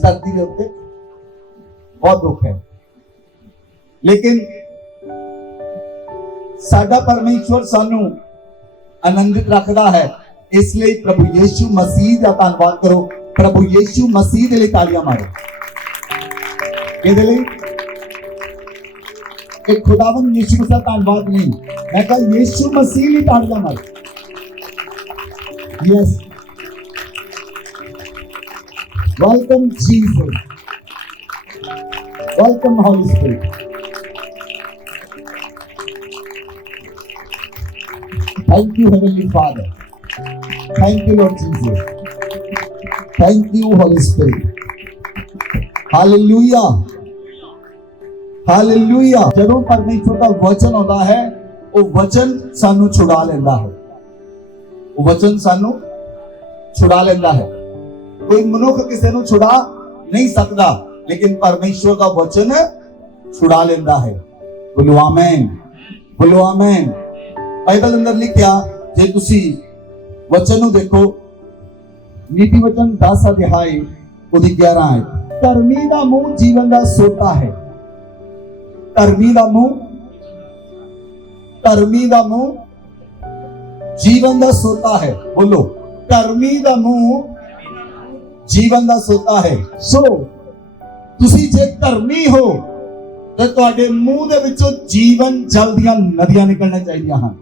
इस धरती के उत्ते बहुत दुख है, लेकिन साडा परमेश्वर सानू आनंदित रखता है। इसलिए प्रभु यीशु मसीह का धन्यवाद करो। प्रभु यीशु मसीह के लिए तालियां मारो। एक खुदावन यीशु का धन्यवाद नहीं, मैं कहा यीशु मसीह लिए तालियां मारो। Yes, welcome Jesus, welcome Holi spirit. Thank you, Heavenly Father. Thank you, Lord Jesus. Thank you, Holy Spirit. Hallelujah. Hallelujah. ਜਦੋਂ ਪਰਮੇਸ਼ਵਰ ਦਾ ਵਚਨ ਆਉਂਦਾ ਹੈ, ਉਹ ਵਚਨ ਸਾਨੂੰ ਛੁਡਾ ਲੈਂਦਾ ਹੈ। ਉਹ ਵਚਨ ਸਾਨੂੰ ਛੁਡਾ ਲੈਂਦਾ ਹੈ। ਕੋਈ ਮਨੁੱਖ ਕਿਸੇ ਨੂੰ ਛੁਡਾ ਨਹੀਂ ਸਕਦਾ, ਲੇਕਿਨ ਪਰਮੇਸ਼ਵਰ ਦਾ ਵਚਨ ਛੁਡਾ ਲੈਂਦਾ ਹੈ। ਬੋਲੋ ਆਮੇਨ, ਬੋਲੋ ਆਮੇਨ। बाइबल अंदर लिखा, जे तुसी वचन नूं देखो, नीति वचन 10 अध्याय उदी 11 आयत। धर्मी दा मुंह जीवन दा सोता है। धर्मी दा मुंह, धर्मी दा मुंह जीवन दा सोता है। बोलो, धर्मी दा मुंह जीवन दा सोता है। सो तुसी जे धर्मी हो ते तुहाडे मुंह दे विचों जीवन जल दियां नदियां निकलना चाहिए हैं।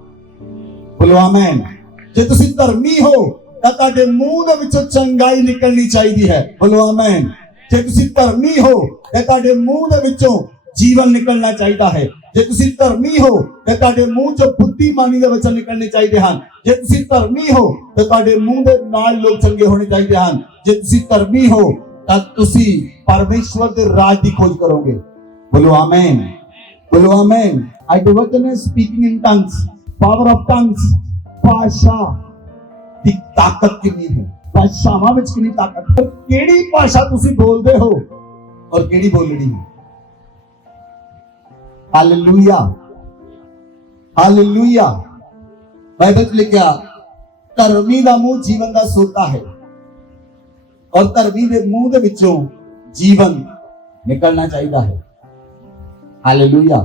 बोलो आमेन। जे तुसी धर्मी हो तां तुहाडे मुंह दे विचों चंगाई निकलनी चाहिए है। बोलो आमेन। जे तुसी धर्मी हो तां तुहाडे मुंह दे विचों जीवन निकलना चाहिए है। जे तुसी धर्मी हो तां तुहाडे मुंह चों बुद्धिमानी दे वचन निकलने चाहिए हैं। जे तुसी धर्मी हो तां तुहाडे मुंह दे नाल लोग चंगे होने चाहिए हैं। जे तुसी धर्मी हो तां तुसी परमेश्वर दे राज दी खोज करोगे। बोलो आमेन, बोलो आमेन। आई डू वचन speaking in tongues, power of tongues. भाषा की ताकत कितनी है, भाषावां विच कितनी ताकत है। केड़ी भाषा तुसी बोलदे हो और केड़ी बोलनी है। Hallelujah, hallelujah. बाइबल च लिखा, धर्मी दा मुंह जीवन दा सोता है और धर्मी दे मुंह दे विचों जीवन निकलना चाहिए है। Hallelujah,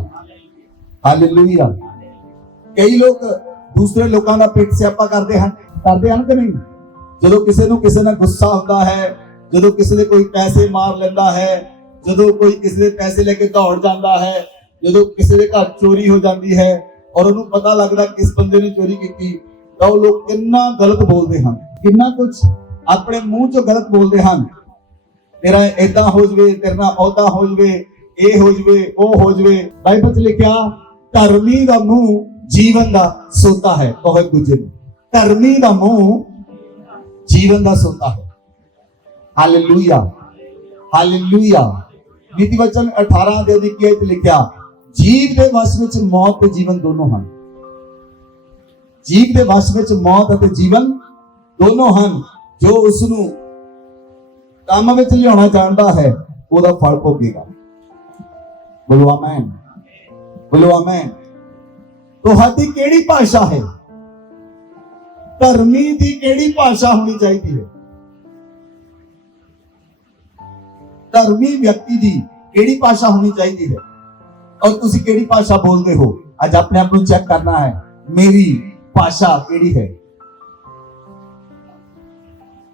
hallelujah. कई लोग दूसरे लोगों का पेट स्यापा करते हैं कि नहीं। जो किसी नूं किसी ने गुस्सा होता है, जो किसी ने कोई पैसे मार लेता है, जो कोई किसी ने पैसे लेके दौड़ जाता है, जो किसी के घर चोरी हो जाती है और उन्हें पता लगता किस बंदे ने चोरी की, तो वो लोग कितना गलत बोलते हैं, कितना कुछ अपने मुंह चो गलत बोलते हैं। तेरा ऐदा हो जाए, तेरा औदा हो जाए, ये हो जाए, वो हो जाए। बाइबल च लिखा, धर्मी दा मुंह जीवन दा सोता है। कहो एक दूजे नूं, धर्मी दा मुंह जीवन दा सोता है। Hallelujah, hallelujah. नीति वचन 18 दे 21 लिखा, जीव दे वश विच मौत ते जीवन दोनों हैं। जीव दे वश विच मौत ते जीवन दोनों हैं। जो उसनूं काम विच लियाउणा चाहता है, ओहदा फल भोगेगा। बोलो आमीन, बोलो आमीन। तुहाडी केड़ी भाषा है? धर्मी दी केड़ी भाषा होनी चाहिए है? धर्मी व्यक्ति दी केड़ी भाषा होनी चाहिए है? और तुसी केड़ी भाषा बोलते हो? आज अपने आप को चेक करना है, मेरी भाषा केड़ी है,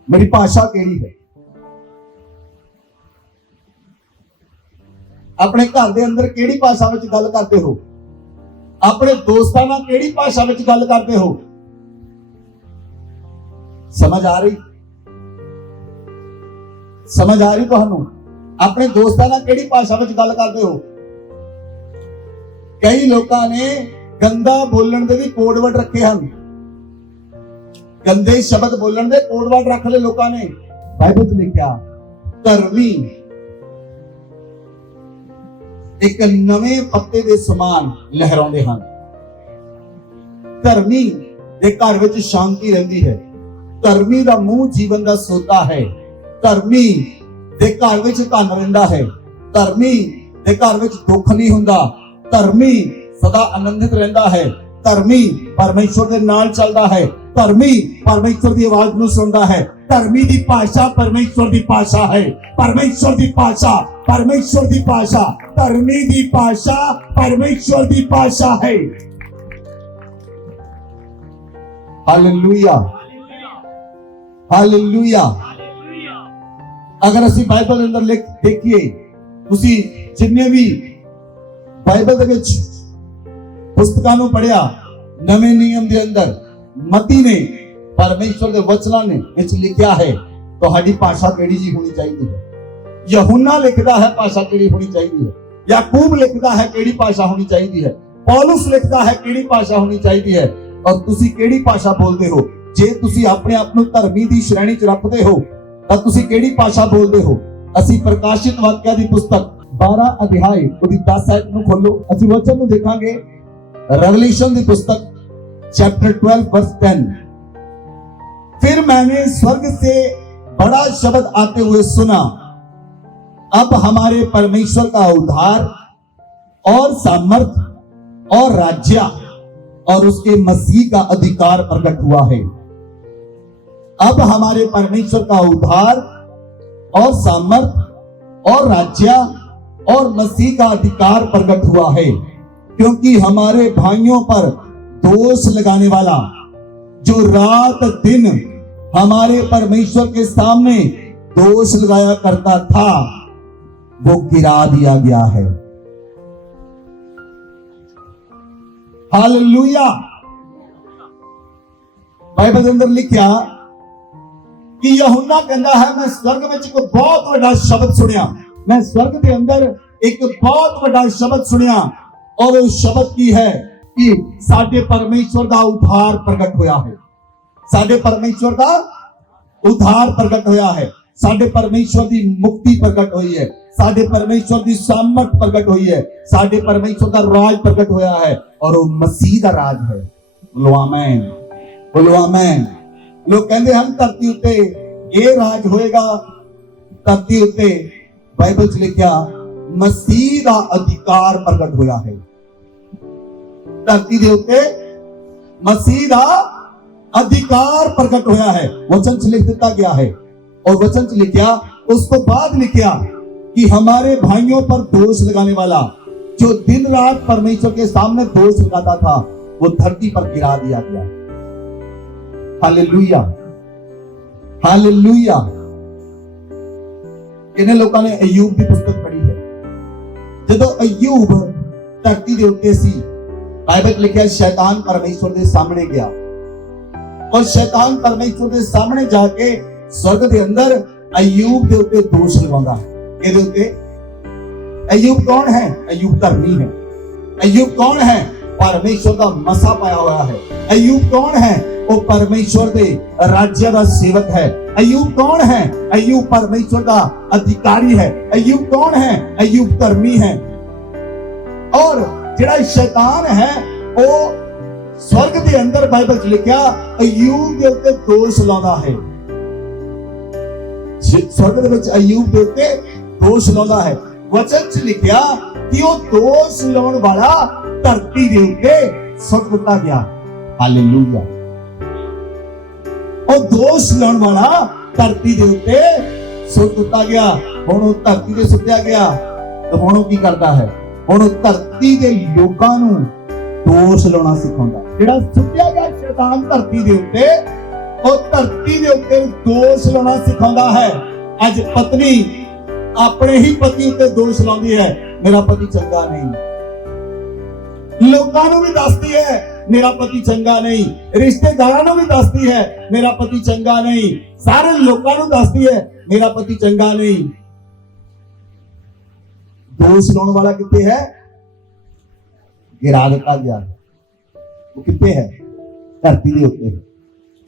मेरी भाषा केड़ी है। अपने घर के अंदर केड़ी भाषा विच गल करते हो? अपने दोस्तां नाल केड़ी भाषा विच गल करते हो? समझ आ रही? समझ आ रही तुहानू? अपने दोस्तां नाल केड़ी भाषा विच गल करते हो? कई लोगों ने गंदा बोलण दे भी कोडवर्ड रखे हैं। गंदे शब्द बोलण दे कोडवर्ड रख ले लोगों ने। बाइबल च लिखा, धर्मी एक नवे पत्ते दे समान लहराउंदे हन। धर्मी दे घर विच शांति रहिंदी है। धर्मी दा मुंह जीवन दा सोता है। धर्मी दे घर विच धन रहिंदा है। धर्मी दे घर विच दुख नहीं हुंदा। धर्मी सदा आनंदित रहिंदा है। धर्मी परमेश्वर दे नाल चलदा है। ਧਰਮੀ ਪਰਮੇਸ਼ਵਰ ਦੀ ਆਵਾਜ਼ ਨੂੰ ਸੁਣਦਾ ਹੈ। ਧਰਮੀ ਦੀ ਭਾਸ਼ਾ ਪਰਮੇਸ਼ਵਰ ਦੀ ਭਾਸ਼ਾ ਹੈ। ਪਰਮੇਸ਼ਵਰ ਦੀ ਭਾਸ਼ਾ, ਪਰਮੇਸ਼ਵਰ ਦੀ ਭਾਸ਼ਾ, ਧਰਮੀ ਦੀ ਭਾਸ਼ਾ ਪਰਮੇਸ਼ਵਰ ਦੀ ਭਾਸ਼ਾ ਹੈ। Hallelujah, hallelujah. ਅਗਰ ਅਸੀਂ ਬਾਈਬਲ ਦੇ ਅੰਦਰ ਲਿਖ ਦੇਖੀਏ, ਤੁਸੀਂ ਜਿੰਨੇ ਵੀ ਬਾਈਬਲ ਦੇ ਵਿੱਚ ਪੁਸਤਕਾਂ ਨੂੰ ਪੜਿਆ, ਨਵੇਂ ਨਿਯਮ ਦੇ ਅੰਦਰ ਮਤੀ ਨੇ ਪਰਮੇਸ਼ਵਰ ਦੇ ਵਚਨਾਂ ਨੇ ਵਿੱਚ ਲਿਖਿਆ ਹੈ ਤੁਹਾਡੀ ਭਾਸ਼ਾ ਕਿਹੜੀ ਜੀ ਹੋਣੀ ਚਾਹੀਦੀ ਹੈ। ਯਹੂਨਾ ਲਿਖਦਾ ਹੈ ਭਾਸ਼ਾ ਕਿਹੜੀ ਹੋਣੀ ਚਾਹੀਦੀ ਹੈ। ਯਾਕੂਬ ਲਿਖਦਾ ਹੈ ਕਿਹੜੀ ਭਾਸ਼ਾ ਹੋਣੀ ਚਾਹੀਦੀ ਹੈ। ਪੌਲੁਸ ਲਿਖਦਾ ਹੈ ਕਿਹੜੀ ਭਾਸ਼ਾ ਹੋਣੀ ਚਾਹੀਦੀ ਹੈ। ਔਰ ਤੁਸੀਂ ਕਿਹੜੀ ਭਾਸ਼ਾ ਬੋਲਦੇ ਹੋ? ਜੇ ਤੁਸੀਂ ਆਪਣੇ ਆਪ ਨੂੰ ਧਰਮੀ ਦੀ ਸ਼੍ਰੇਣੀ 'ਚ ਰੱਖਦੇ ਹੋ ਤਾਂ ਤੁਸੀਂ ਕਿਹੜੀ ਭਾਸ਼ਾ ਬੋਲਦੇ ਹੋ? ਅਸੀਂ ਪ੍ਰਕਾਸ਼ਿਤ ਵਾਕਿਆ ਦੀ ਪੁਸਤਕ 12 ਅਧਿਆਇ ਉਹਦੀ 10 ਆਇਤ ਨੂੰ ਖੋਲੋ। ਅਸੀਂ ਵਚਨ ਨੂੰ ਦੇਖਾਂਗੇ। रेवलेशन की पुस्तक चैप्टर 12 वर्स 10। फिर मैंने स्वर्ग से बड़ा शब्द आते हुए सुना, अब हमारे परमेश्वर का उद्धार और सामर्थ और राज्य और उसके मसीह का अधिकार प्रकट हुआ है। अब हमारे परमेश्वर का उद्धार और सामर्थ और राज्य और मसीह का अधिकार प्रकट हुआ है, क्योंकि हमारे भाइयों पर दोष लगाने वाला जो रात दिन हमारे परमेश्वर के सामने दोष लगाया करता था, वो गिरा दिया गया है। हालेलुया। बाइबल के अंदर लिखा कि यूहन्ना कहता है, मैं स्वर्ग में एक बहुत बड़ा शब्द सुनिया। मैं स्वर्ग के अंदर एक बहुत बड़ा शब्द सुनिया और उस शब्द की है कि साडे परमेश्वर का उद्धार प्रकट होया है। साडे परमेश्वर का उद्धार प्रकट होया है। साडे परमेश्वर की मुक्ति प्रकट हुई है। साडे परमेश्वर की सामर्थ प्रकट हुई है। साडे परमेश्वर का राज प्रकट होया है और वो मसीह का राज है। बोलो आमीन, बोलो आमीन। लोग कहते हम धरती उत्ते ये राज होएगा। धरती उत्ते बाइबल च लिखा मसीह का अधिकार प्रकट होया है। धरती के उत्ते मसीह का अधिकार प्रकट होया है। वचन च लिख दिता गया है और वचन च लिखा, उस तो बाद लिखा कि हमारे भाइयों पर दोष लगाने वाला जो दिन रात परमेश्वर के सामने दोष लगाता था, वो धरती पर गिरा दिया गया। Hallelujah, hallelujah. किन्ने लोगों ने अय्यूब की पुस्तक पढ़ी है? जदों अय्यूब धरती के उत्ते सी, बाइबल लिखा शैतान परमेश्वर के सामने गया और शैतान परमेश्वर के सामने जाके स्वर्ग के अंदर अय्यूब के उत्ते दोष लगाता है। ਇਹਦੇ ਉੱਤੇ अय्यूब कौन है? अय्यूब धर्मी है। अय्यूब कौन है? परमेश्वर का मसा पाया हुआ है। अय्यूब कौन है? वो परमेश्वर के राज्य का सेवक है। अय्यूब कौन है? अय्यूब परमेश्वर का अधिकारी है। अय्यूब कौन है? अय्यूब धर्मी है। और जिहड़ा शैतान है वो स्वर्ग के अंदर बाइबल च लिखा अय्यूब के उत्ते दोष लाता है। स्वर्ग दे विच अय्यूब के उत्ते दोष लाता है। वचन च लिखा कि वो दोष लाने वाला धरती के उत्ते सुट दिता गया। हालेलुया। वो दोष लाने वाला धरती के उत्ते सुट दिता गया। हुण वो धरती ते सुटिया गया तो हुण वो की करता है? हुण धरती के लोकां नूं दोष लाना सिखाउंदा। जिहड़ा सुटिया गया शैतान धरती के उत्ते, वो धरती के उत्ते दोष लाना सिखाउंदा है। अज पत्नी अपने ही पति उत्ते दोष लाउंदी है, मेरा पति चंगा नहीं। लोकां नूं भी दसदी है मेरा पति चंगा नहीं। रिश्तेदारां नूं भी दसदी है मेरा पति चंगा नहीं। सारे लोकां नूं दसदी है मेरा पति चंगा नहीं। दोष लाने वाला कित्थे है? गिरा दिता गया। वो कित्थे है? धरती दे उत्ते।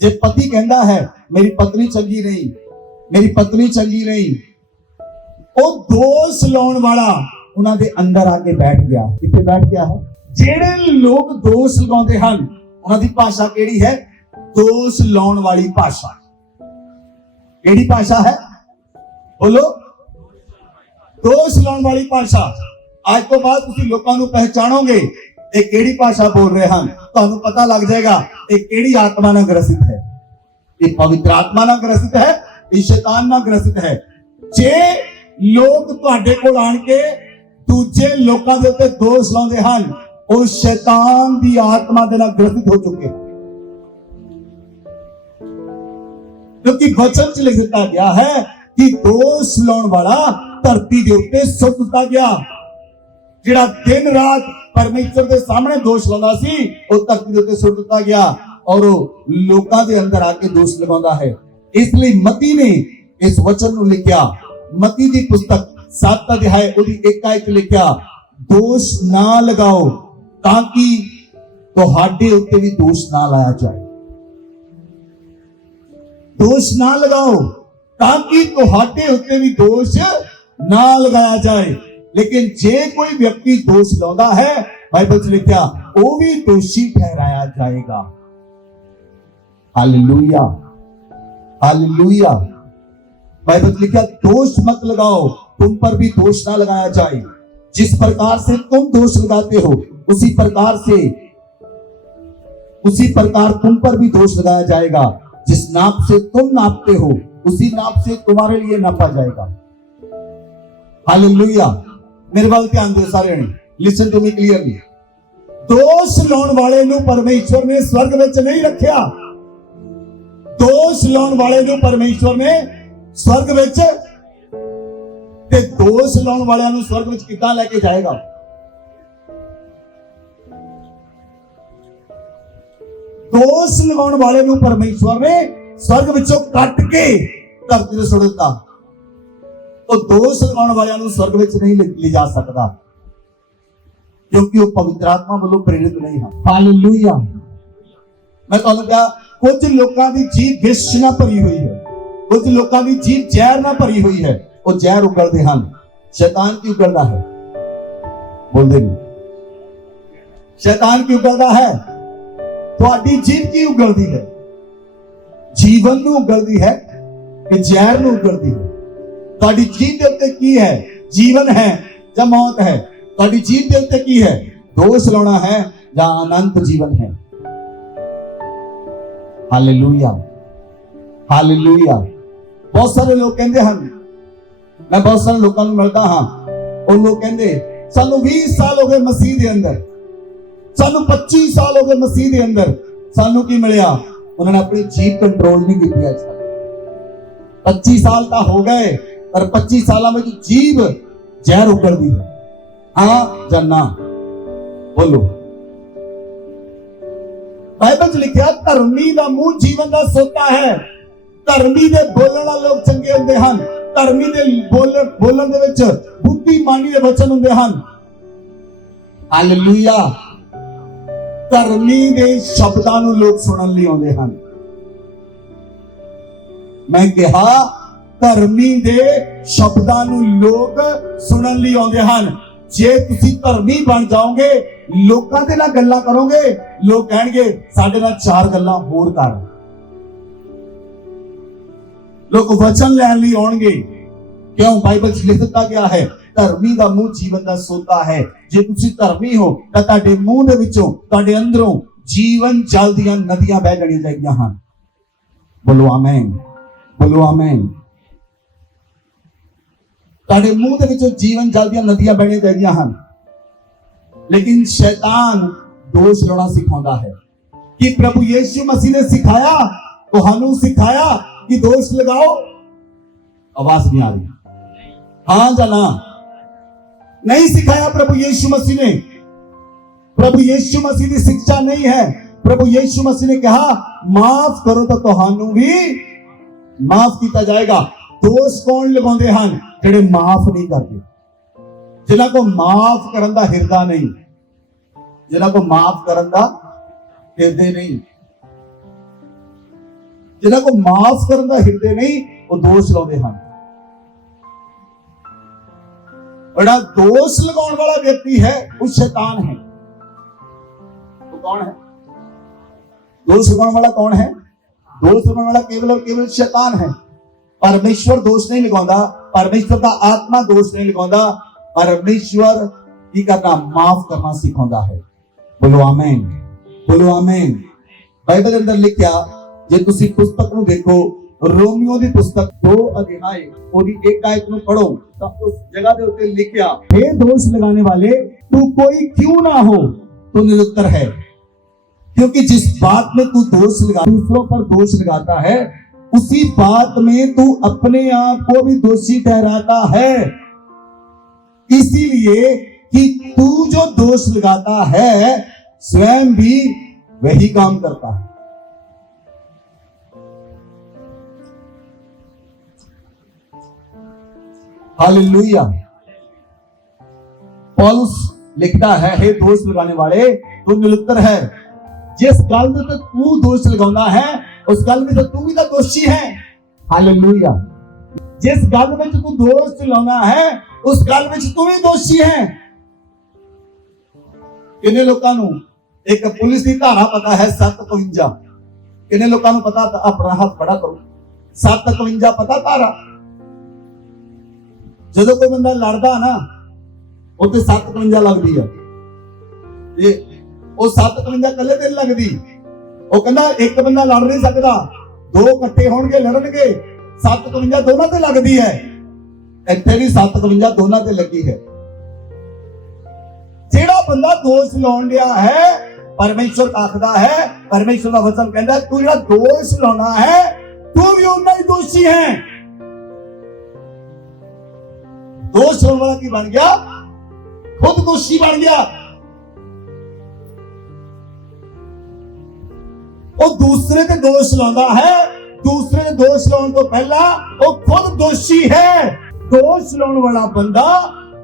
जे पति कहता है मेरी पत्नी चंगी नहीं, मेरी पत्नी चंगी नहीं, वो दोष लाने वाला उन्हां दे अंदर आके बैठ गया। कित्थे बैठ गया है? जेड़े लोग दोष लगाउंदे हन उन्हां दी भाषा केड़ी है? दोष लाउण वाली भाषा। केड़ी भाषा है? बोलो, दोष लाउण वाली भाषा। आज तो बाद तुसीं लोकां नूं पहचानोगे ਇਹ ਕਿਹੜੀ ਭਾਸ਼ਾ ਬੋਲ ਰਹੇ ਹਨ। ਤੁਹਾਨੂੰ ਪਤਾ ਲੱਗ ਜਾਏਗਾ ये केड़ी आत्मा नाल ग्रसित है? ये पवित्र आत्मा नाल ग्रसित है, ये शैतान नाल ग्रसित है। जे लोग तुहाडे कोल आण के दूजे लोकां दे उत्ते दोष लाउंदे हन, ਉਹ शैतान दी आत्मा दे नाल ग्रसित हो चुके हैं। क्योंकि वचन च लिख दिता गया है कि दोष लाउण वाला धरती दे उत्ते सुट दिता गया। जिहड़ा दिन रात परमेश्वर दे सामने दोष लाउंदा सी, ਉਹ धरती दे उत्ते सुट दिता गया और ਉਹ लोकां दे अंदर आके दोष लगाउंदा है। इसलिए मती ने इस वचन ਨੂੰ लिखिया, मती दी पुस्तक 7 अध्याय ਉਹਦੀ 1 आयत लिखिया, दोष ना लगाओ ताकि तुहाडे उत्ते भी दोष ना लाया जाए। दोष ना लगाओ ताकि तुहाडे उत्ते भी दोष ना लगाया जाए। लेकिन जे कोई व्यक्ति दोष लाउंदा है, बाइबल च लिखिया, वो भी दोषी ठहराया जाएगा। Hallelujah, hallelujah. बाइबल च लिखिया, दोष मत लगाओ, तुम पर भी दोष ना लगाया जाए। जिस प्रकार से तुम दोष लगाते हो, उसी प्रकार तुम पर भी दोष लगाया जाएगा। जिस नाप से तुम नापते हो, उसी नाप से तुम्हारे लिए नापा जाएगा। हालेलुया। मेरे वाल ध्यान दो सारे ने, लिसन टू मी क्लियरली। दोष लाउण वाले नूं परमेश्वर ने स्वर्ग विच नहीं रखिया। दोष लाउण वाले नूं परमेश्वर ने स्वर्ग विच, ते दोष लाउण वालियां नूं स्वर्ग विच किदां लेके जाएगा? दोष लगाउण वाले नूं परमेश्वर ने स्वर्ग विचों कट के धरती ते सुट दिता। तो दोष लगाउण वालियां नूं स्वर्ग विच नहीं ले जा सकदा, क्योंकि वो पवित्र आत्मा वालों प्रेरित नहीं है। हालेलुया। मैं तुहानूं कहा, कुछ लोकां दी जीभ विष नाल भरी हुई है, कुछ लोकां दी जीभ जहर नाल भरी हुई है। वो जहर उगलदे हन। शैतान की उगलदा है? बोलदे नहीं। शैतान की उगलदा है? तुहाडी जीभ की उगलदी है? जीवन नूं उगलदी है कि जहर नूं उगलदी है? तुहाडी जीभ दे उत्ते की है? जीवन है या मौत है? तुहाडी जीभ दे उत्ते की है? दोष लाउणा है या अनंत जीवन है? Hallelujah, hallelujah. बहुत सारे लोग कहते हैं, मैं बहुत सारे लोगों को मिलता हाँ, और लोग कहते सानू 20 साल हो गए मसीह दे अंदर, सानू 25 साल हो गए मसीह दे अंदर, सानू की मिलिया? उन्होंने अपनी जीभ कंट्रोल नहीं की। आज तक 25 साल का हो गए, पर 25 साल में जीभ जहर उगल दी है। हाँ या ना? बोलो। बाइबल च लिखिया, धर्मी दा मुंह जीवन दा सोता है। धर्मी दे बोलण वाले लोग चंगे हुंदे हन। धर्मी दे बोलण दे विच बुद्धिमानी दे वचन हुंदे हन। हालेलुया। धर्मी दे शब्दां नूं लोग सुणन लई आउंदे हन। मैं कहा, धर्मी दे शब्दां नूं लोग सुणन लई आउंदे हन। जे तुसीं धर्मी बन जाओगे, लोकां दे नाल गल्लां करोगे, लोग कहणगे साडे नाल 4 गल्लां होर कर। लोग वचन लैण लई आउणगे। क्यों? बाइबल च लिख दिता गया है, धर्मी दा मुंह जीवन दा सोता है। जे तुसीं धर्मी हो तां तुहाडे मुंह दे विचों, तुहाडे अंदरों जीवन जल दीयां नदियां बह जाणियां चाहीदियां हन। बोलो आमीन, बोलो आमीन। तुहाडे मुंह दे विचों जीवन जल दीयां नदियां बहणियां चाहीदियां हन। लेकिन शैतान दोष लाउणा सिखाउंदा है कि प्रभु यीशु मसीह ने सिखाया, तुहानूं सिखाया कि दोष लगाओ। आवाज नहीं आ रही? हाँ या ना? नहीं सिखाया प्रभु यीशु मसीह ने। प्रभु यीशु मसीह की शिक्षा नहीं है। प्रभु यीशु मसीह ने कहा, माफ करो तो तुहानूं भी माफ किया जाएगा। दोष कौन लगाउंदे हन? जिहड़े माफ नहीं करते, जिन्हां को माफ करन दा हिरदा नहीं, जिन्हां को माफ करन दा हिरदे नहीं, जिन्हां को माफ करन दा हिरदे नहीं, वो दोष लाउंदे हन। बड़ा दोष लगाउण वाला व्यक्ति है, वो शैतान है। वो कौन है? दोष लगाउण वाला कौन है? दोष लगाउण वाला केवल और केवल शैतान है। परमेश्वर दोष नहीं लगाउंदा, परमेश्वर का आत्मा दोष नहीं लगाउंदा। परमेश्वर की करना, माफ करना सिखाउंदा है। बोलो आमीन, बोलो आमीन। ਬਾਈਬਲ ਦੇ ਅੰਦਰ ਲਿਖਿਆ, ਜੇ ਤੁਸੀਂ ਪੁਸਤਕ ਨੂੰ ਦੇਖੋ, ਰੋਮੀਓ ਦੀ ਪੁਸਤਕ 2 ਅਧਿਆਇ ਉਹਦੀ 1 ਆਇਤ ਨੂੰ ਪੜੋ ਤਾਂ ਉਸ ਜਗ੍ਹਾ ਦੇ ਉੱਤੇ ਲਿਖਿਆ, हे दोष लगाने वाले तू कोई क्यों ना हो तो निरुत्तर है, क्योंकि जिस बात में तू दूसरों पर दोष लगाता है उसी बात में तू अपने आप को भी दोषी ठहराता है, इसीलिए कि तू जो दोष लगाता है स्वयं भी वही काम करता है। हालेलुया। पौलुस लिखता है, हे दोष लगाने वाले तू निरुत्तर है, जिस गल में तो तू दोष लगाना है उस गल में तो तू भी तो दोषी है। हालेलुया। जिस गल में तू दोष लगाना है उस गल में तू भी दोषी है। किन्ने लोकां नूं एक पुलिस की धारा पता है 752? किन्ने लोकां नूं पता? अपना हाथ बड़ा करो। 752 पता धारा? ਜਦੋਂ ਕੋਈ ਬੰਦਾ ਲੜਦਾ ਨਾ ਉੱਤੇ 752 ਲੱਗਦੀ ਹੈ। ਉਹ 752 ਕੱਲੇ ਤੇ ਲੱਗਦੀ। ਉਹ ਕਹਿੰਦਾ ਇੱਕ ਬੰਦਾ ਲੜ ਨਹੀਂ ਸਕਦਾ, ਦੋ ਇਕੱਠੇ ਹੋਣਗੇ ਲੜਨਗੇ, 752 ਦੋਨਾਂ ਤੇ ਲੱਗਦੀ ਹੈ। ਇੱਥੇ ਵੀ 752 ਦੋਨਾਂ ਤੇ ਲੱਗੀ ਹੈ। ਜਿਹੜਾ ਬੰਦਾ ਦੋਸ਼ ਲਾਉਣ ਡਿਆ ਹੈ, ਪਰਮੇਸ਼ਰ ਆਖਦਾ ਹੈ, ਪਰਮੇਸ਼ਰ ਦਾ ਵਚਨ ਕਹਿੰਦਾ ਤੂੰ ਜਿਹੜਾ ਦੋਸ਼ ਲਾਉਣਾ ਹੈ ਤੂੰ ਵੀ ਉਨਾ ਹੀ ਦੋਸ਼ੀ ਹੈ। दोष होने वाला की बन गया, खुद दोषी बन गया। वो दूसरे के दोष लाता है, दूसरे के दोष लाने तो पहला वो खुद दोषी है। दोष लाने वाला बंदा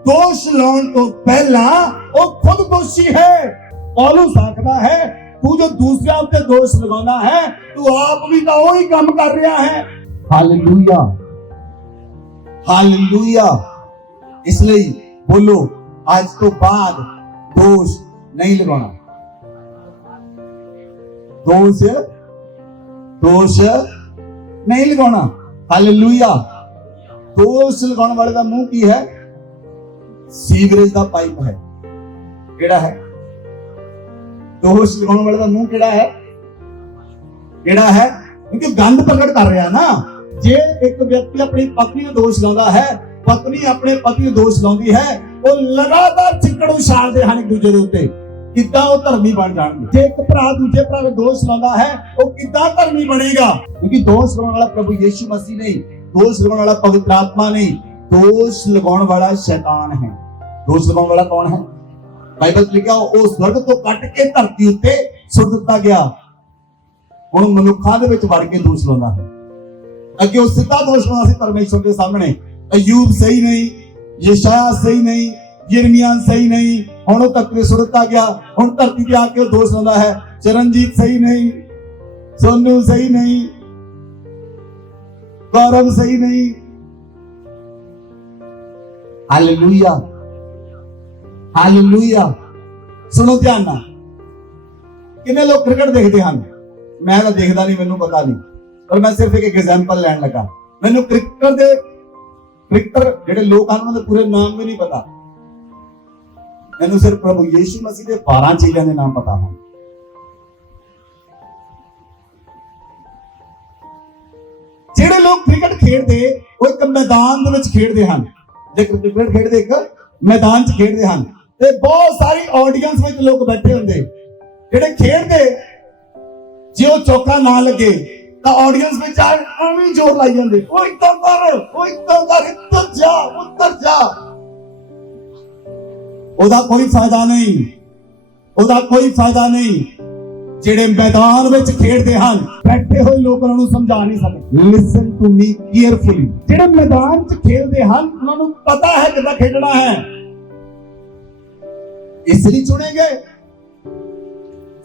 दोष लाने तो पहला वो खुद दोषी है। पौलुस आखदा है तू जो दूसरे पे दोष लगाना है तू आप भी तो वही काम कर रहा है। Hallelujah, hallelujah. इसलिए बोलो आज तो बाद दोष नहीं लगाना। दोष नहीं लगाना। हालेलुया। दोष लगाने वाले का मुंह की है? सीवरेज का पाइप है। केड़ा है? दोष लगाने वाले का मुंह केड़ा है? केड़ा है? क्योंकि गंद प्रकट कर रहा है ना। जे एक व्यक्ति अपनी पत्नी को दोष लाता है, पत्नी अपने पति ਨੂੰ ਦੋਸ਼ ਲਾਉਂਦੀ ਹੈ, ਉਹ ਲਗਾਤਾਰ ਚਿੱਕੜ ਉਛਾਲਦੇ ਹਨ ਇੱਕ ਦੂਜੇ ਦੇ ਉੱਤੇ। ਕਿੱਦਾਂ ਉਹ ਧਰਮੀ ਬਣ ਜਾਣਗੇ? ਜੇ ਇੱਕ ਭਰਾ ਦੂਜੇ ਭਰਾ ਨੂੰ ਦੋਸ਼ ਲਾਉਂਦਾ ਹੈ ਉਹ ਕਿੱਦਾਂ ਧਰਮੀ ਬਣੇਗਾ? ਕਿਉਂਕਿ ਦੋਸ਼ ਲਗਾਉਣ ਵਾਲਾ ਪ੍ਰਭੂ ਯੀਸ਼ੂ ਮਸੀਹ ਨਹੀਂ, ਦੋਸ਼ ਲਗਾਉਣ ਵਾਲਾ ਪਵਿੱਤਰ ਆਤਮਾ ਨਹੀਂ, ਦੋਸ਼ ਲਗਾਉਣ ਵਾਲਾ ਸ਼ੈਤਾਨ ਹੈ। ਦੋਸ਼ ਲਗਾਉਣ ਵਾਲਾ ਕੌਣ ਹੈ? ਬਾਈਬਲ ਵਿੱਚ ਲਿਖਿਆ ਉਹ ਸਵਰਗ ਤੋਂ ਕੱਟ ਕੇ ਧਰਤੀ ਉੱਤੇ ਸੁੱਟ ਦਿੱਤਾ ਗਿਆ, ਹੁਣ ਮਨੁੱਖਾਂ ਦੇ ਵਿੱਚ ਵੜ ਕੇ ਦੋਸ਼ ਲਾਉਂਦਾ ਹੈ। ਅੱਗੇ ਉਹ ਸਿੱਧਾ ਦੋਸ਼ ਲਾਉਂਦਾ ਸੀ ਪਰਮੇਸ਼ਰ ਦੇ ਸਾਹਮਣੇ, अयूब सही नहीं, यशाया सही नहीं, यिर्मयाह सही नहीं, हुण तक सुरता गया, हुण धरती पे आके दोष लाता है, चरणजीत सही नहीं, सोनू सही नहीं, गौरव सही नहीं। Hallelujah, hallelujah. सुनो ध्यान नाल, कितने लोग क्रिकेट देखते हैं? मैं तो देखता नहीं, मैनू पता नहीं, पर मैं सिर्फ एक एग्जाम्पल लैन लगा। मैनू क्रिकेट दे क्रिकेटर ਜਿਹੜੇ ਲੋਕ ਹਨ ਉਹਨਾਂ ਦੇ ਪੂਰੇ ਨਾਮ ਵੀ ਨਹੀਂ ਪਤਾ। ਮੈਨੂੰ ਸਿਰਫ ਪ੍ਰਭੂ ਯੀਸ਼ੂ ਮਸੀਹ ਦੇ 12 ਚੇਲਿਆਂ ਦੇ ਨਾਮ ਪਤਾ ਹਨ। ਜਿਹੜੇ ਲੋਕ ਕ੍ਰਿਕਟ ਖੇਡਦੇ ਉਹ ਇੱਕ ਮੈਦਾਨ ਦੇ ਵਿੱਚ ਖੇਡਦੇ ਹਨ। ਜੇ ਕ੍ਰਿਕਟ ਖੇਡਦੇ ਇੱਕ ਮੈਦਾਨ 'ਚ ਖੇਡਦੇ ਹਨ ਤੇ ਬਹੁਤ ਸਾਰੀ ਆਡੀਅנס ਵਿੱਚ ਲੋਕ ਬੈਠੇ ਹੁੰਦੇ ਜਿਹੜੇ ਖੇਡਦੇ। ਜੇ ਉਹ ਚੌਕਾ ਨਾ ਲੱਗੇ ਤਾਂ ਆਡੀਅנס ਵਿੱਚ ਐਵੇਂ ਜ਼ੋਰ ਲਾਈ ਜਾਂਦੇ, ਉਹ ਇੱਦਾਂ ਕਰ, ਉਹ ਇੱਦਾਂ ਕਰ, ਇੱਧਰ ਜਾ, ਉੱਧਰ ਜਾ। ਉਹਦਾ ਕੋਈ ਫਾਇਦਾ ਨਹੀਂ, ਉਹਦਾ ਕੋਈ ਫਾਇਦਾ ਨਹੀਂ। ਜਿਹੜੇ ਮੈਦਾਨ ਵਿੱਚ ਖੇਡਦੇ ਹਨ ਬੈਠੇ ਹੋਏ ਲੋਕਾਂ ਨੂੰ ਸਮਝਾ ਨਹੀਂ ਸਕਦੇ। Listen to me carefully. ਜਿਹੜੇ ਮੈਦਾਨ 'ਚ ਖੇਡਦੇ ਹਨ ਉਹਨਾਂ ਨੂੰ ਪਤਾ ਹੈ ਕਿੱਦਾਂ ਖੇਡਣਾ ਹੈ, ਇਸ ਲਈ ਚੁਣेंगे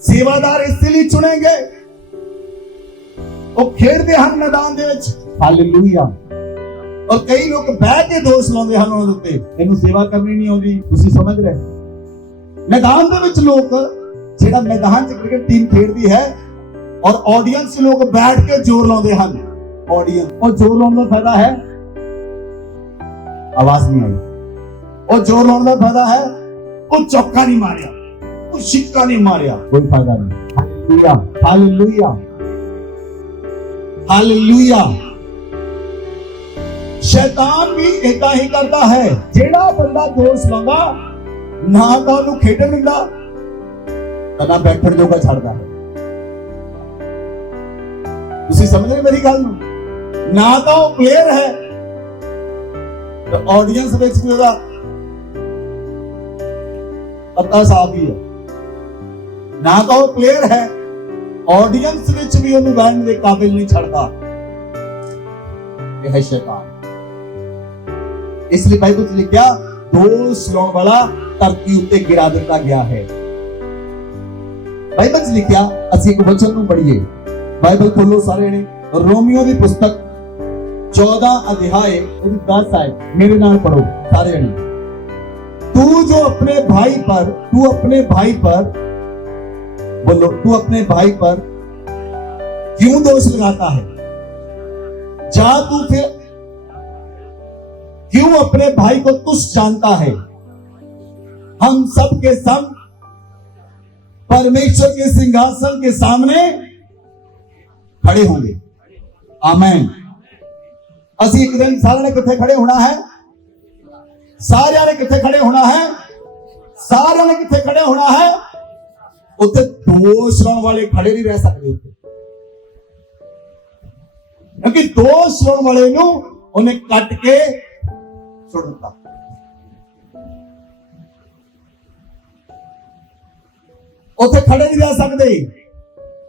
सेवादार, इसलिए चुनेंगे। ਉਹ ਖੇਡਦੇ ਹਨ ਮੈਦਾਨ ਦੇ ਵਿੱਚ। ਹਾਲੇਲੂਇਆ। ਔਰ ਕਈ ਲੋਕ ਬਹਿ ਕੇ ਦੋਸ਼ ਲਾਉਂਦੇ ਹਨ ਉਹਨਾਂ ਦੇ ਉੱਤੇ, ਇਹਨੂੰ ਸੇਵਾ ਕਰਨੀ ਨਹੀਂ ਆਉਂਦੀ। ਤੁਸੀਂ ਸਮਝ ਰਹੇ? ਮੈਦਾਨ ਦੇ ਵਿੱਚ ਲੋਕ, ਜਿਹੜਾ ਮੈਦਾਨ 'ਚ ਕ੍ਰਿਕਟ ਟੀਮ ਖੇਡਦੀ ਹੈ ਔਰ ਆਡੀਅנס ਲੋਕ ਬੈਠ ਕੇ ਜ਼ੋਰ ਲਾਉਂਦੇ ਹਨ। ਆਡੀਅנס, ਉਹ ਜ਼ੋਰ ਲਾਉਣ ਦਾ ਫਾਇਦਾ ਹੈ? ਆਵਾਜ਼ ਨਹੀਂ ਆਈ। ਉਹ ਜ਼ੋਰ ਲਾਉਣ ਦਾ ਫਾਇਦਾ ਹੈ? ਉਹ ਚੌਕਾ ਨਹੀਂ ਮਾਰਿਆ, ਉਹ ਛਿੱਕਾ ਨਹੀਂ ਮਾਰਿਆ, ਕੋਈ ਫਾਇਦਾ ਨਹੀਂ। Hallelujah hallelujah hallelujah. शैतान भी इदा ही करता है, जेड़ा बंदा दोष लांदा ना तो उन्हें खेडन दिंदा ते ना बैठण जोगा छड्डदा है। तुसीं समझ रहे मेरी गल नूं? ना तो वो प्लेयर है तो ऑडियंस विच भी ओहदा पता साफ ही है, ना तो वो प्लेयर है ऑडियंस विच भी उन्हें बहन के काबिल नहीं छड्डदा। यह है शैतान। इसलिए बाइबल में लिखा दोष लाने वाला धरती उत्ते गिरा दिता गया है। बाइबल में लिखा असि एक वचन नूं पढ़िए, बाइबल खोलो सारे ने, रोमियो की पुस्तक 14 अध्याय 10 आयत मेरे नाल पढ़ो सारे ने। तू अपने भाई पर बोलो, तू अपने भाई पर क्यों दोष लगाता है? जा तू फिर क्यों अपने भाई को तुच्छ जानता है? हम सब के सब परमेश्वर के सिंहासन के सामने खड़े होंगे। आमीन। असि एक दिन सारे ने किथे खड़े होना है? सारे ने किथे खड़े होना है? सारे ने किथे खड़े होना है? उत्ते दोष लाने वाले खड़े नहीं रह सकते उत्ते, क्योंकि दोष लाने वाले नूं उन्हें कट के छोड़ दिता। उत्थे खड़े नहीं रह सकते।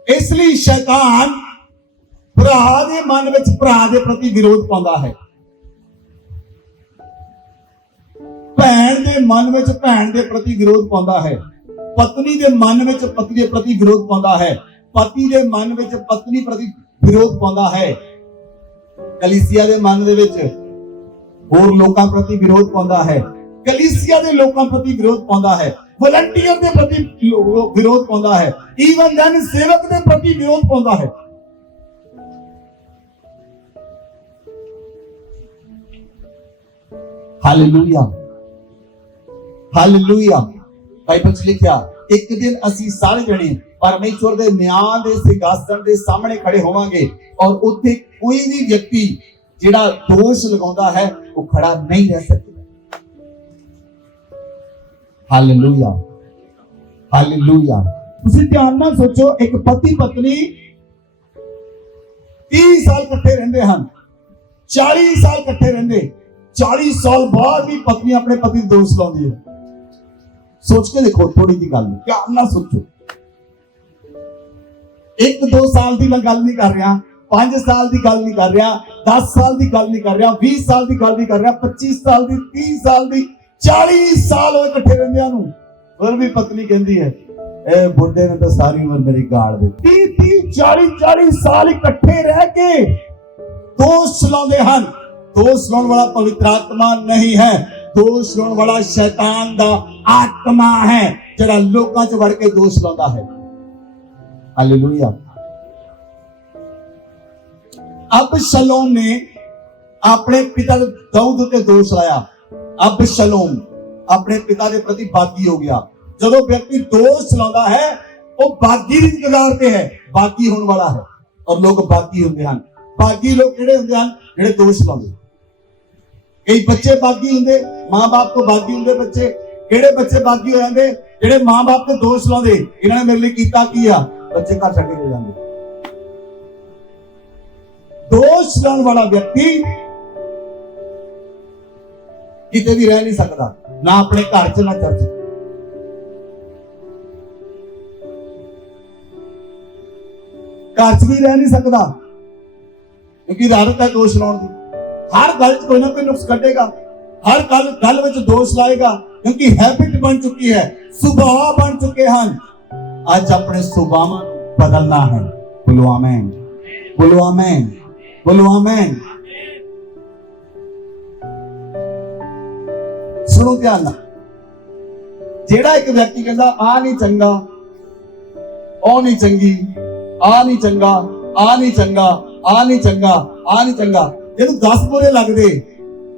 इसलिए शैतान भरा दे मन विच भरा दे प्रति विरोध पाउंदा है, भैन दे मन विच भैन दे प्रति विरोध पाउंदा है, पत्नी दे मन विच पति दे प्रति विरोध पाउंदा है, पति दे मन विच पत्नी प्रति विरोध पाउंदा है, कलीसिया दे मन दे विच होर लोकां प्रति विरोध पाउंदा है, कलीसिया दे लोकां प्रति विरोध पाउंदा है, वॉलंटियर दे प्रति विरोध पाउंदा है, ईवन जन सेवक दे प्रति विरोध पाउंदा है। Hallelujah hallelujah. बाइबल में लिखा एक दिन असी सारे जने परमेश्वर दे न्याय दे सिंहासन दे सामने खड़े होवांगे और उत्थे कोई भी व्यक्ति जिहड़ा दोष लगाउंदा है वो खड़ा नहीं रह सकता। Hallelujah hallelujah. तुसीं ध्यान नाल सोचो, एक पति पत्नी 30 साल इकट्ठे रहंदे हन, 40 साल इकट्ठे रहंदे, 40 साल बाद भी पत्नी अपने पति दोष लाउंदी है। सोच के देखो थोड़ी जी गल, ध्यान नाल सोचो। 1-2 साल की मैं गल नहीं कर रहा, 5 साल की गल नहीं कर रहा, 10 साल की गल नहीं कर रहा, 20 साल की गल नहीं कर रहा, 25 साल की, 30 साल की, 40 साल हो इकट्ठे रहंदियां नूं, फिर भी पत्नी कहती है ए बुढ़े ने तो सारी उम्र मेरी गाड़ दी। 30 40 साल इकट्ठे रह के दोष लाउंदे हन। दोष लाउण वाला पवित्र आत्मा नहीं है, दोष लाउण वाला शैतान दा आत्मा है, जिहड़ा लोकां च वड़ के दोष लाउंदा है। हालेलुया। अबशलोम ने अपने पिता दाऊद ते दोष लाया। अबशलोम अपने पिता के प्रति बागी हो गया। जदों व्यक्ति दोष लाता है वो बागी की कगार पे है, बागी होने वाला है, और लोग बागी होंगे हैं। बागी लोग किहड़े होंगे हैं? जिहड़े दोष लाते। कई बच्चे बागी होंगे, मां बाप को बागी होंगे बच्चे। किहड़े बच्चे बागी हो जाते? जिहड़े मां बाप के दोष लाते, इन्होंने मेरे लिए कीता की आ, बच्चे घर छड्ड के जाते। दोष लाने वाला व्यक्ति किते भी रह नहीं सकता, ना अपने घर च ना चर्च। घर च भी रह नहीं सकता, क्योंकि आदत है दोष लाने की। हर गल कोई ना कोई नुक्स कटेगा, हर गल में दोष लाएगा, क्योंकि हैबिट बन चुकी है, सुभाव बन चुके हैं। आज अपने सुभाव बदलना है। बोलो आमीन, बोलो आमीन, बोलो आमीन। सुनो ध्यान नाल, जेड़ा एक व्यक्ति कहता आ नहीं चंगा, ओ नहीं चंगी, आ नहीं चंगा, आ नहीं चंगा, आ नहीं चंगा, आ नहीं चंगा, जिन्होंने 10 बुरे लगते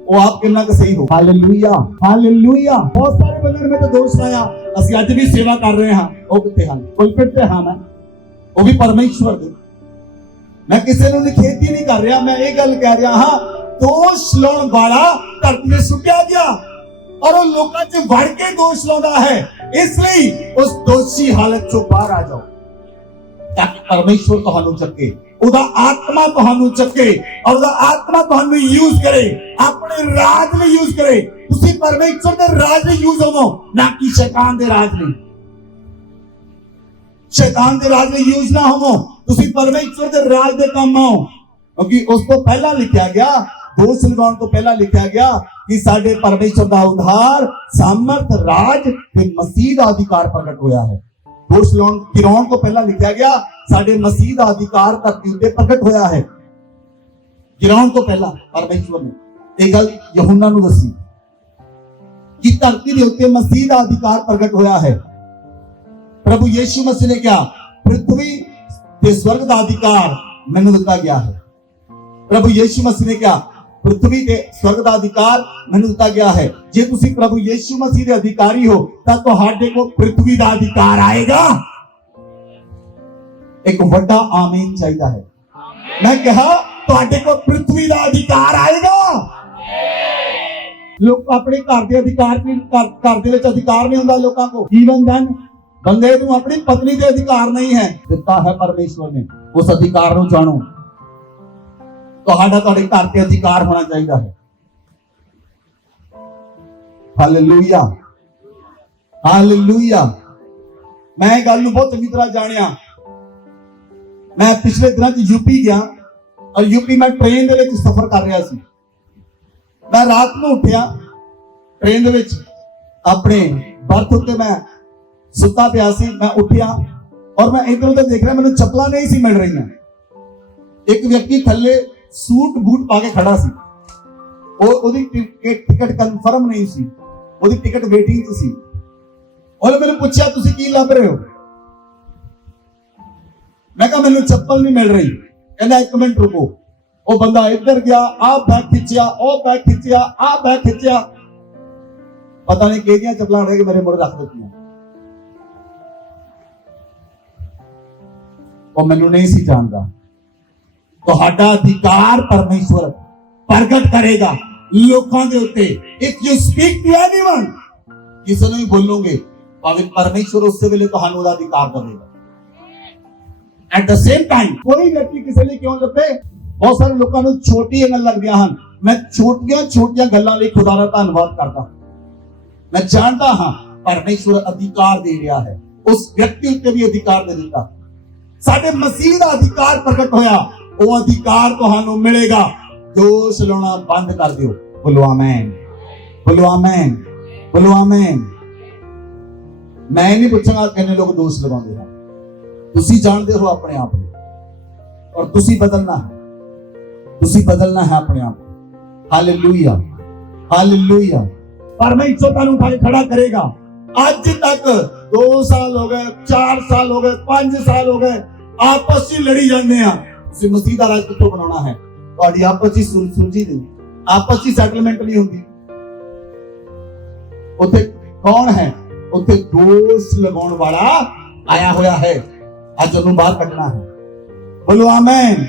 वो आप कितना का सही हो। Hallelujah, hallelujah. बहुत सारे बंदे में तो दोष लाया, असि अज भी सेवा कर रहे हैं, वो कितने हैं? कोई पिट ते हाँ मैं ਉਹ ਵੀ ਪਰਮੇਸ਼ਵਰ ਦੇ। ਮੈਂ ਕਿਸੇ ਨੂੰ ਨਿਖੇਧੀ ਨਹੀਂ ਕਰ ਰਿਹਾ, ਮੈਂ ਇਹ ਗੱਲ ਕਹਿ ਰਿਹਾ ਹਾਂ, ਦੋਸ਼ ਲਾਉਣ ਵਾਲਾ ਧਰਤੀ ਤੇ ਸੁੱਟਿਆ ਗਿਆ ਔਰ ਉਹ ਲੋਕਾਂ 'ਚ ਵੜ ਕੇ ਦੋਸ਼ ਲਾਉਂਦਾ ਹੈ। ਇਸ ਲਈ ਉਸ ਦੋਸ਼ੀ ਹਾਲਤ 'ਚੋਂ ਬਾਹਰ ਆ ਜਾਓ ਤਾਂ ਕਿ ਪਰਮੇਸ਼ਵਰ ਤੁਹਾਨੂੰ ਚੱਕੇ, ਉਹਦਾ ਆਤਮਾ ਤੁਹਾਨੂੰ ਚੱਕੇ ਔਰ ਉਹਦਾ ਆਤਮਾ ਤੁਹਾਨੂੰ ਯੂਜ਼ ਕਰੇ, ਆਪਣੇ ਰਾਜ ਲਈ ਯੂਜ਼ ਕਰੇ। ਤੁਸੀਂ ਪਰਮੇਸ਼ਵਰ ਦੇ ਰਾਜ ਲਈ ਯੂਜ਼ ਹੋਵੋ, ਨਾ ਕਿ ਸ਼ੈਤਾਨ ਦੇ ਰਾਜ ਲਈ। शैतान के राज में यूज ना हो, तुसी परमेश्वर के राज दे काम आओ। क्योंकि उसको पहला लिखा गया, दोष लगाने तो पहला लिखा गया कि साडे परमेश्वर का उद्धार सामर्थ राज ते मसीह का अधिकार प्रकट होया है। दोष गिराउण तो पहला लिखा गया साडे मसीह का अधिकार धरती उत्ते प्रकट होया है। गिराउण तो पहला परमेश्वर ने ये गल यूहन्ना नूं दसी कि धरती दे उत्ते मसीह का अधिकार प्रकट होया है। प्रभु यीशु मसीह ने क्या पृथ्वी के स्वर्ग का अधिकार मैंने दिता गया है। प्रभु यीशु मसीह ने क्या पृथ्वी के स्वर्ग का अधिकार मैंने दिता गया है। जे तुसी प्रभु यीशु मसीह के अधिकारी हो तां तुहाडे को पृथ्वी का अधिकार आएगा। एक बड़ा आमीन चाहिए है। मैं कहा तुहाडे को पृथ्वी का अधिकार आएगा। लोग अपने घर के अधिकार घर दे विच अधिकार नहीं हुंदा लोकां को। इवन देन बंदे नूं अपनी पत्नी के अधिकार नहीं है, दिता है परमेश्वर ने। उस अधिकार नूं जानो, तुहाडा तुहाडे घर ते अधिकार होना चाहिए है। Hallelujah, hallelujah. मैं गल नूं बहुत चंगी तरह जानिया। मैं पिछले दिनों च यूपी गया और यूपी में ट्रेन दे विच सफर कर रहा सी। मैं रात नूं उठिया, ट्रेन दे विच अपने बर्थ उत्ते मैं सुता पिया सी। मैं उठिया और मैं इधर उधर देख रहा, मैंने चप्पलां नहीं सी मिल रही। एक व्यक्ति थल्ले सूट बूट पा के खड़ा सी, ओदी टिकट कंफर्म नहीं सी, ओदी टिकट वेटिंग च सी। और मैंने पूछा तुसी की लभ रहे हो? मैं कहा मैंने चप्पल नहीं मिल रही। कहना एक मिनट रुको। वो बंदा इधर गया, आ बैग खिंचिया, ओ बैग खिंचिया, आ बैग खिंचिया, पता नहीं किहड़ियां चप्पलां रह के मेरे मुड़ रख दित्तियां। और मैनू नहीं सी जानता। तुहाडा अधिकार परमेश्वर प्रगट करेगा लोकां दे उत्ते। If you speak to anyone, किसी नूं भी बोलोगे, भावें परमेश्वर उस वेले तुहानूं दा अधिकार देगा। एट द सेम टाइम कोई व्यक्ति किसी लिए क्यों लभे? बहुत सारे लोगों को छोटी गल लगदियां हन। मैं छोटियां गल्लां लई खुदा दा धन्नवाद करदा। मैं जानता हां परमेश्वर अधिकार दे रहा है, उस व्यक्ति उत्ते भी अधिकार दे दिता। साडे मसीह का अधिकार प्रकट होया, वो अधिकार तुहानू मिलेगा। दोष लाना बंद कर दियो। बोलो आमीन, बोलो आमीन, बोलो आमीन। मैं नहीं पूछूंगा कितने लोग दोष लगाते हैं, तुसी जानते हो अपने आप को, और तुसी बदलना है, तुसी बदलना है अपने आप को। Hallelujah, hallelujah. परमेश्वर तुहानू उठा के खड़ा करेगा। आज तक 2 साल हो गए, 4 साल हो गए, 5 साल हो गए, आपस में लड़ी जाते हैं। तुसीं मसीह दा राज कित्थों बनाना है? तुहाडी आपस में सुलझी नहीं, आपस में सेटलमेंट नहीं होती। उत्थे कौन है? उत्थे दोष लगाउण वाला आया होया है। अज उहनूं बाहर कढना है। बोलो आमीन,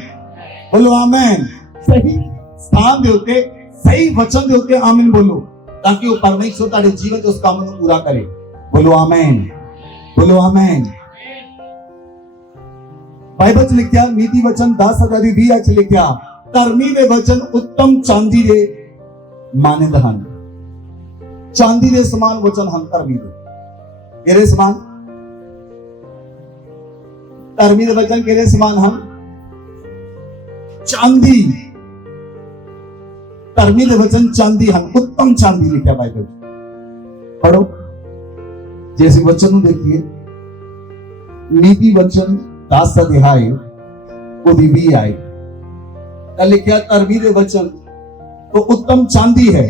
बोलो आमीन। सही स्थान दे उत्ते, सही वचन दे उत्ते आमीन बोलो, ताकि वो परमेश्वर तुहाडे जीवन च उस काम नूं पूरा करे। बोलो आमीन, बोलो आमीन। बाइबल च लिखिया नीति वचन 10:20 च लिखिया धर्मी दे वचन उत्तम चांदी दे मानिंद हन। चांदी दे समान वचन हन धर्मी दे। किहदे समान? धर्मी दे वचन किहदे समान हन? चांदी। धर्मी दे वचन चांदी हन, उत्तम चांदी लिखिया बाइबल। पढ़ो जैसे वचन नूं देखिए, नीति वचन 10 अध्याय ओदी 20 आए लिखिया धर्मी दे वचन तो उत्तम चांदी है,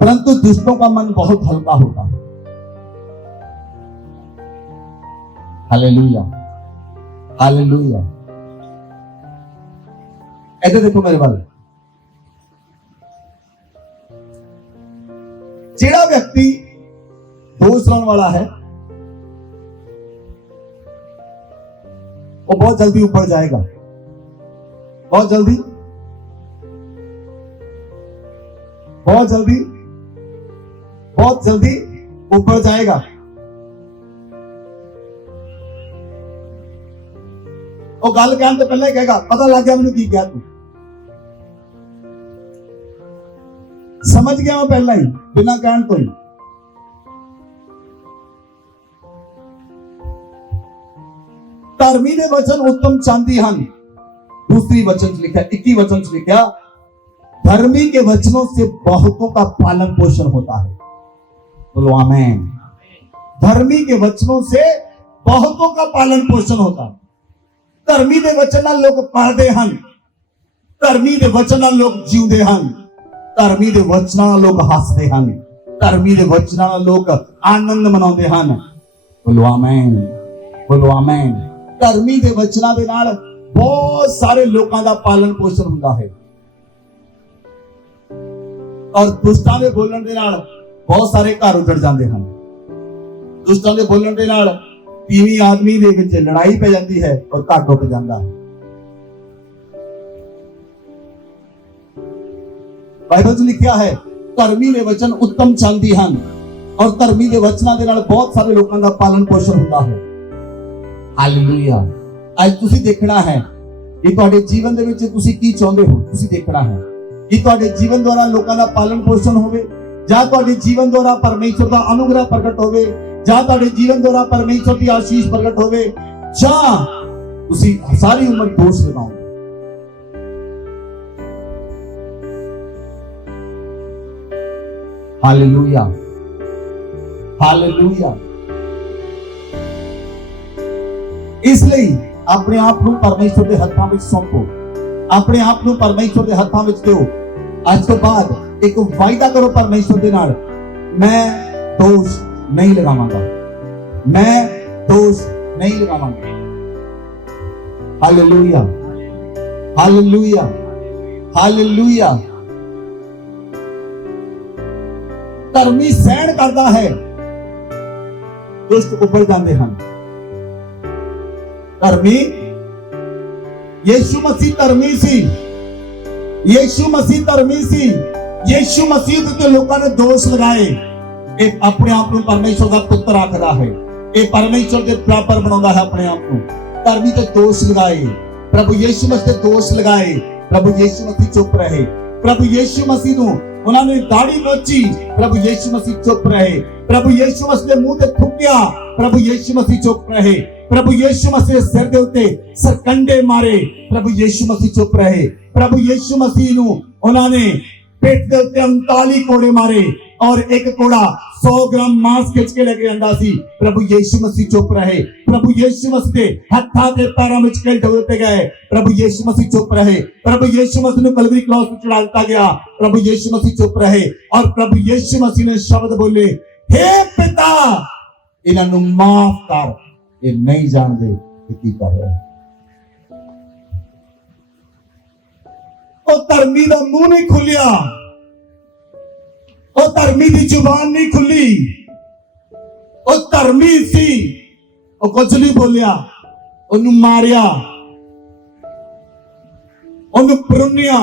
परंतु दुष्टों का मन बहुत हल्का होता है। Hallelujah, hallelujah. ऐसे देखो मेरे वाले, जेड़ा व्यक्ति दोष लाने वाला है वो बहुत जल्दी ऊपर जाएगा, बहुत जल्दी, बहुत जल्दी, बहुत जल्दी ऊपर जाएगा। वो गल कहने तो पहले कहेगा पता लग गया मैंने की क्या, तू समझ गया मैं पहला ही बिना कहने तो ही। धर्मी दे वचन उत्तम चांदी हन। दूसरी वचन लिखा, 21 वचन लिखा, धर्मी के वचनों से बहुतों का पालन पोषण होता है। बोलो आमीन। धर्मी के वचनों से बहुतों का पालन पोषण होता है। धर्मी दे वचन नाल लोग पढ़दे हन, धर्मी दे वचन नाल लोग जीवदे हन, धर्मी दे वचन नाल लोग हसदे हन, धर्मी दे वचन नाल लोग आनंद मनाउंदे हन। बोलो आमीन, बोलो आमीन। धर्मी दे वचनां दे नाल बहुत सारे लोगों का पालन पोषण हुंदा है और दुष्टां दे बोलण दे नाल बहुत सारे घर उजड़ जाते हैं। दुष्टां दे बोलण दे नाल तीवीं आदमी दे विच लड़ाई पै जाती है और घर टुट जाता है। बाइबल च लिखा है धर्मी दे वचन उत्तम चांदी हन और धर्मी दे वचनां दे नाल बहुत सारे लोगों का पालन पोषण हुंदा है। हालेलुया। आज तुसी देखना है कि तुहाडे जीवन दे विच तुसी की चाहुंदे हो। तुसी देखना है कि तुहाडे जीवन द्वारा लोगों का पालन पोषण होवे ਜਾਂ ਤੁਹਾਡੇ ਜੀਵਨ ਦੁਆਰਾ ਪਰਮੇਸ਼ਰ ਦਾ ਅਨੁਗ੍ਰਹ ਪ੍ਰਗਟ ਹੋਵੇ ਜਾਂ ਤੁਹਾਡੇ ਜੀਵਨ ਦੁਆਰਾ ਪਰਮੇਸ਼ਰ ਦੀ ਆਸ਼ੀਸ਼ ਪ੍ਰਗਟ ਹੋਵੇ ਜਾਂ ਤੁਸੀਂ ਸਾਰੀ ਉਮਰ ਦੋਸ਼ ਲਗਾਓਗੇ। Hallelujah, hallelujah. ਇਸ ਲਈ ਆਪਣੇ ਆਪ ਨੂੰ ਪਰਮੇਸ਼ਰ ਦੇ ਹੱਥਾਂ ਵਿੱਚ ਸੌਂਪੋ, ਆਪਣੇ ਆਪ ਨੂੰ ਪਰਮੇਸ਼ਰ ਦੇ ਹੱਥਾਂ ਵਿੱਚ ਦਿਓ। ਅੱਜ ਤੋਂ ਬਾਅਦ एक वायदा करो परमेश्वर के नाल, मैं दोष नहीं लगावांगा, मैं दोष नहीं लगावांगा। Hallelujah, hallelujah, hallelujah. धर्मी सहन करता है, दुष्ट ऊपर जाते हैं। धर्मी यीशु मसीह धर्मी सी, यीशु मसीह धर्मी सी। यीशु मसीह के लोगों ने दोष लगाए, एक अपने आप को परमेश्वर का पुत्र आखदा है, एक परमेश्वर के बराबर बनाता है अपने आप को। धर्मी ते दोष लगाए, प्रभु यीशु मसीह ते दोष लगाए, प्रभु यीशु मसीह चुप रहे। प्रभु यीशु मसीह नूं उन्होंने दाढ़ी नोची, प्रभु यीशु मसीह चुप रहे। प्रभु यीशु मसीह के मुंह ते थुकिया, प्रभु यीशु मसीह चुप रहे। प्रभु यीशु मसीह सिर के उत्ते सरकंडे मारे, प्रभु यीशु मसीह चुप रहे। प्रभु यीशु मसीह नूं उन्होंने पेट के उत्ते 39 कोड़े मारे और एक कोड़ा 100 ग्राम मांस खिंच के लेके आंदा सी, प्रभु यीशु मसीह चुप रहे। प्रभु यीशु मसीह के हत्थां ते पैरां विच कलटे दिते गए, प्रभु यीशु मसीह चुप रहे। प्रभु यीशु मसीह ने कलवरी क्रॉस पर चढ़ा दिया गया, प्रभु यीशु मसीह चुप रहे। और प्रभु यीशु मसीह ने शब्द बोले, हे पिता इन्हां नूं माफ कर, ये नहीं जानदे कि की कर रहे। धर्मी का मुंह नहीं खुलिया, धर्मी की जुबान नहीं खुली, धर्मी सी कुछ नहीं बोलिया, ओनू मारिया, ओनू परुनिया,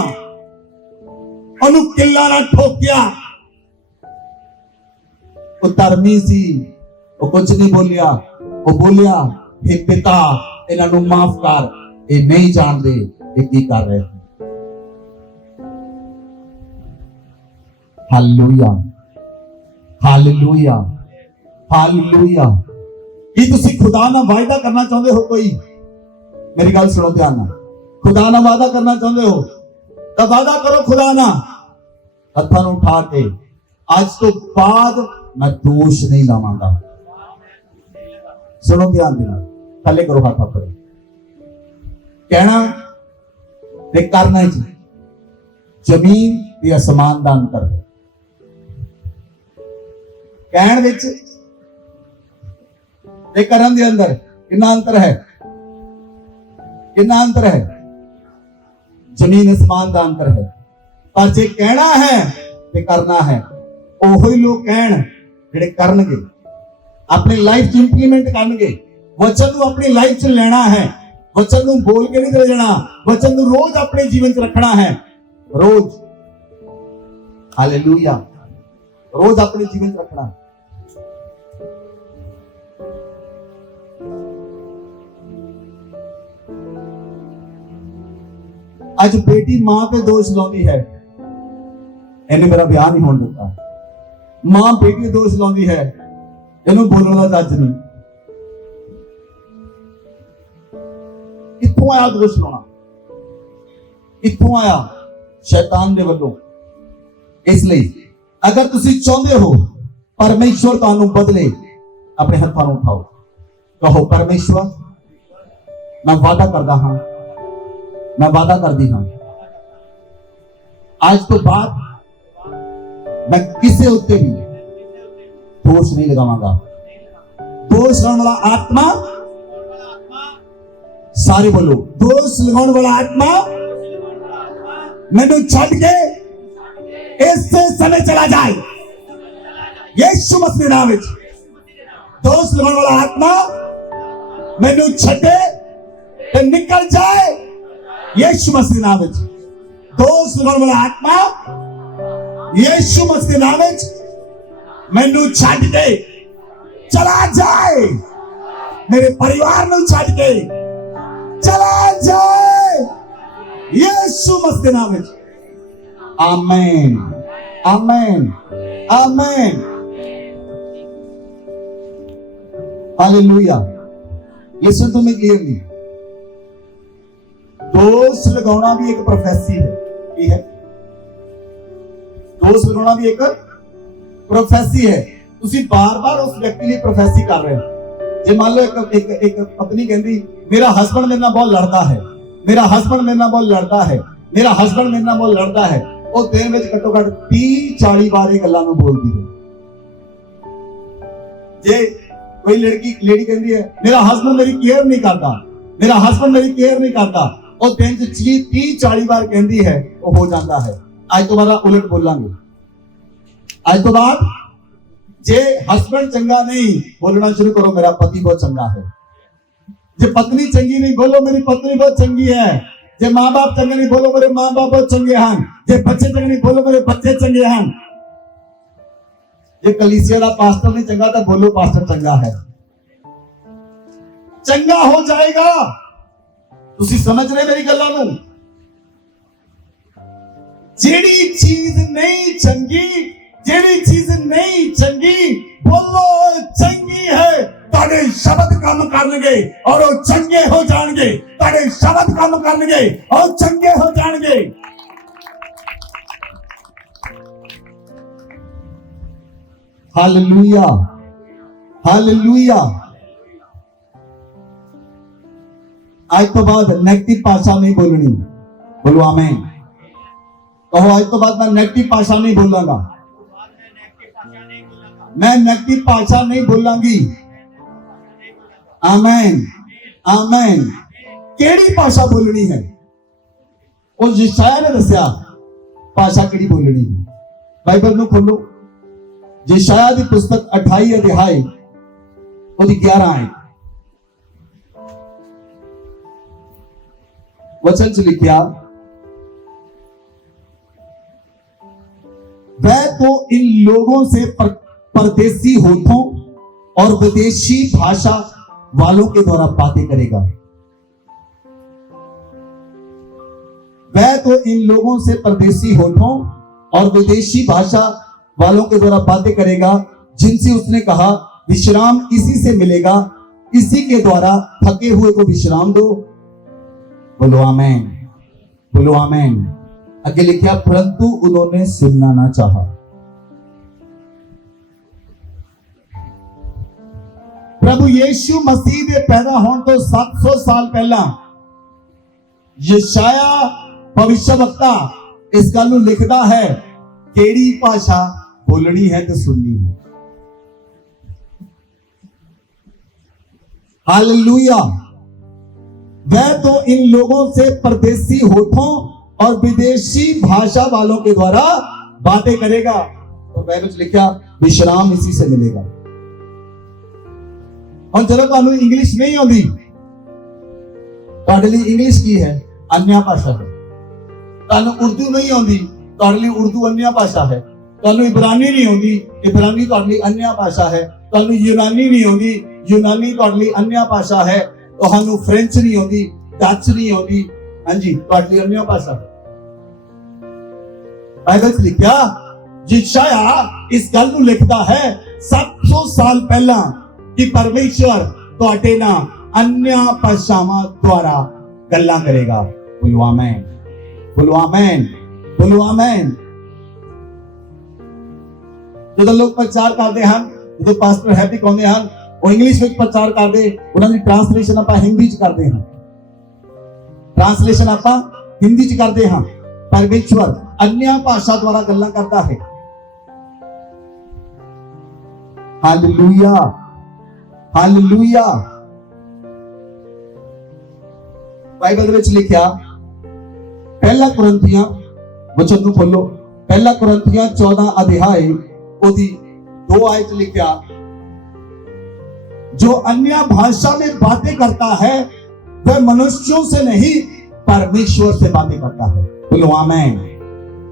ओनू किला ना ठोकिया। धर्मी सी कुछ नहीं बोलिया, बोलिया हे पिता इन्हां नूं माफ कर, ये नहीं जानते ये की कर रहे। Hallelujah, hallelujah, hallelujah. की तुसी खुदा नाल वायदा करना चाहते हो? कोई मेरी गल सुनो ध्यान नाल। खुदा नाल वादा करना चाहते हो तो वादा करो खुदा नाल, हत्थां नूं उठा के, आज तो बाद मैं दोष नहीं लावांगा। सुनो ध्यान देना, थले करो हाथ अपने, कहना ते करना जी। जमीन ते आसमान दा अंतर है। कहण विच ते करन दे अंदर कितना अंतर है? कितना अंतर है? जमीन आसमान का अंतर है। पर जे कहना है ते करना है, ओही लोग कहण जिहड़े करनगे, अपनी लाइफ च इंप्लीमेंट करनगे। वचन को अपनी लाइफ च लेना है, वचन नूं बोल के नहीं चले जाना, वचन नूं रोज अपने जीवन च रखना है, रोज। हालेलुया, रोज अपने जीवन च रखना है। आज बेटी मां पे दोष लाउंदी है, इन्हें मेरा ब्याह नहीं होने दिता। मां बेटी पे दोष लाउंदी है, इन्हों बोलने का जज नहीं। कित्थों आया दोष लाना? कित्थों आया? शैतान दे वल्लों। इसलिए अगर तुसी चाहते हो परमेश्वर तुहानू बदले, अपने हत्थां नूं उठाओ, कहो परमेश्वर मैं वादा करदा हां, मैं वादा करदी हां, आज तो बाद मैं किसी उत्ते भी दोष नहीं लगावांगा। दोष लगाने वाला आत्मा, सारे बोलो, दोष लगाने वाला आत्मा मैनू छड़ के इससे समय चला जाए, यीशु मसीह नाम विच। दोष लगाने वाला आत्मा मैनू छड़े ते निकल जाए, यीशु मसीह नाम विच। दोष लगाने वाला आत्मा यीशु मसीह नाम विच मैनू छड़ के चला जाए, मेरे परिवार नूं छड़ के चला जाए, यीशु मसीह नाम विच। आमीन, आमीन, आमीन, हालेलुया। लिसन टू मी क्लियरली, दोष लगाना भी एक प्रोफेसी है। ये है, दोष लगाना भी एक प्रोफेसी है। तुसी बार बार उस व्यक्ति लिए प्रोफेसी कर रहे हो। जे मान लो एक पत्नी कहती मेरा हस्बैंड मेरे नाल बहुत लड़ता है, मेरा हस्बैंड मेरे नाल बहुत लड़ता है, मेरा हस्बैंड मेरे नाल बहुत लड़ता है, वो दिन में घट्टो घट 30-40 बार ये गल्लां नूं बोलदी है। जे कोई लेडी कहती है मेरा हस्बैंड मेरी केयर नहीं करता, मेरा हस्बैंड मेरी केयर नहीं करता, और दिन च 30-40 बार कहती है, वो हो जाता है। आज तो बारा उलट बोलांगे। आज तो बाद जे हस्बैंड चंगा नहीं, बोलना शुरू करो मेरा पति बहुत चंगा है। जे पत्नी चंगी नहीं, बोलो मेरी पत्नी बहुत चंगी है। जे माँ बाप चंगे नहीं, बोलो मेरे माँ बाप बहुत चंगे हैं। जे बच्चे चंगे नहीं, बोलो मेरे बच्चे चंगे हैं। जे कलीसिया का पास्टर नहीं चंगा, तो बोलो पास्टर चंगा है। चंगा हो जाएगा। तुसी समझ रहे मेरी गल्लां नूं? जेड़ी चीज नहीं चंगी, जेड़ी चीज नहीं चंगी, बोलो चंगी है। तारे शब्द काम करनगे और वो चंगे हो जाएंगे। तारे शब्द काम करनगे और चंगे हो जाएंगे। Hallelujah, hallelujah. आज तो बाद नेगेटिव भाषा नहीं बोलनी, बोलो आमीन। कहो आज तो बाद मैं नेगेटिव भाषा नहीं बोलांगा, मैं नेगेटिव भाषा नहीं बोलांगी। आमीन, आमीन। केड़ी भाषा बोलनी है? और यशायाह ने दस्या भाषा केड़ी बोलनी है। बाइबल नूं खोलो, यशायाह दी पुस्तक 28 अध्याय ओदी 11 आयत। वचन च लिखिया, वह तो इन लोगों से परदेसी होठों और विदेशी भाषा वालों के द्वारा बातें करेगा। वह तो इन लोगों से परदेसी होठों और विदेशी भाषा वालों के द्वारा बातें करेगा, जिनसे उसने कहा विश्राम इसी से मिलेगा, इसी के द्वारा थके हुए को विश्राम दो। बोलो आमीन, बोलो आमीन। आगे लिखा, परंतु उन्होंने सुनना ना चाहा। प्रभु यीशु मसीह दे पैदा होने तो 700 साल पहला यशायाह भविष्यवक्ता इस गल नूं लिखदा है, केड़ी भाषा बोलनी है तो सुननी है। हालेलुया। वह तो इन लोगों से परदेसी होठों और विदेशी भाषा वालों के द्वारा बातें करेगा। और बाइबल में लिखा विश्राम इसी से मिलेगा। और चलो तुहानू इंग्लिश नहीं आती, ਤੁਹਾਡੇ ਲਈ ਇੰਗਲਿਸ਼ ਕੀ ਹੈ? अन्य भाषा है। ਤੁਹਾਨੂੰ ਉਰਦੂ ਨਹੀਂ ਆਉਂਦੀ, ਤੁਹਾਡੇ ਲਈ ਉਰਦੂ अन्य भाषा है। ਤੁਹਾਨੂੰ ਇਬਰਾਨੀ ਨਹੀਂ ਆਉਂਦੀ, ਇਬਰਾਨੀ ਤੁਹਾਡੇ ਲਈ अन्य भाषा है। ਤੁਹਾਨੂੰ यूनानी नहीं आਉਂਦੀ, यूनानी ਤੁਹਾਡੇ ਲਈ अन्य भाषा है। ਤੁਹਾਨੂੰ फ्रेंच नहीं आਉਂਦੀ, डच नहीं आਉਂਦੀ, हाँ जी ਤੁਹਾਡੇ ਲਈ अन्य भाषा है। बाइबल च लिखा यशाया इस गल नूं लिखदा है 700 साल पहला कि परमेश्वर ਤੁਹਾਡੇ ਨਾਲ अन्य भाषावां द्वारा गल्लां करेगा। बोलो आमीन, बोलो आमीन, बोलो आमीन। ਜਦੋਂ ਲੋਕ ਪ੍ਰਚਾਰ ਕਰਦੇ ਹਨ, ਜਦੋਂ ਪਾਸਟਰ ਹੈਪੀ ਕਹਿੰਦੇ ਹਨ, ਉਹ ਇੰਗਲਿਸ਼ ਵਿੱਚ ਪ੍ਰਚਾਰ ਕਰਦੇ, ਉਹਨਾਂ ਦੀ ਟ੍ਰਾਂਸਲੇਸ਼ਨ ਆਪਾਂ ਹਿੰਦੀ ਚ ਕਰਦੇ ਹਾਂ। ट्रांसलेशन आप हिंदी च करते हाँ। परमेश्वर अन्य भाषा द्वारा गल्लां करता है। Hallelujah, hallelujah. बाइबल में लिखा पहला कुरिन्थियां वचन नूं खोलो, पहला कुरिन्थियां 14 अध्याय ओदी 2 आयत लिखा, जो अन्य भाषा में बातें करता है वह मनुष्यों से नहीं परमेश्वर से बातें करता है। बोलो आमीन।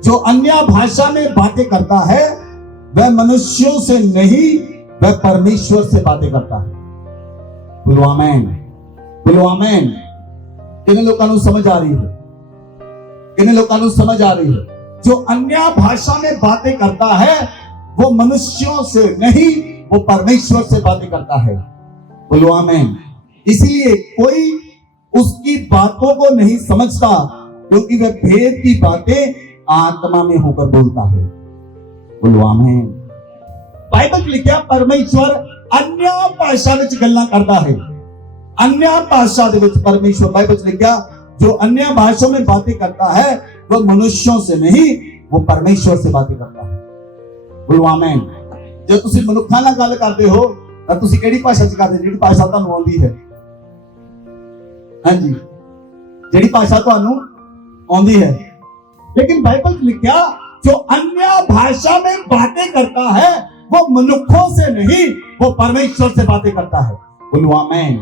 जो अन्य भाषा में बातें करता है वह मनुष्यों से नहीं, वह परमेश्वर से बातें करता है। बोलो आमीन, बोलो आमीन। कितने लोगों को समझ आ रही है? कितने लोगों को समझ आ रही है? जो अन्य भाषा में बातें करता है वो मनुष्यों से नहीं, वो परमेश्वर से बातें करता है। बोलो आमीन। इसलिए कोई उसकी बातों को नहीं समझता, क्योंकि वह भेद की बातें आत्मा में होकर बोलता है। बोलो आमीन। बाइबल लिखा परमेश्वर अन्य भाषा में गल्लां करता है। अन्य भाषा दे विच परमेश्वर, बाइबल लिखा जो अन्य भाषा में बातें करता है वह मनुष्यों से नहीं, वो परमेश्वर से बातें करता है। बोलो आमीन। जो तुसी मनुखां नाल गल करदे हो तां तुसी किहड़ी भाषा च करदे? जिहड़ी भाषा तुहानूं आउंदी है। हाँ जी, जिहड़ी भाषा तुहानूं आउंदी है। लेकिन बाइबल लिखा जो अन्य भाषा में बातें करता है वो मनुखों से नहीं, वो परमेश्वर से बातें करता है। बोलो आमीन,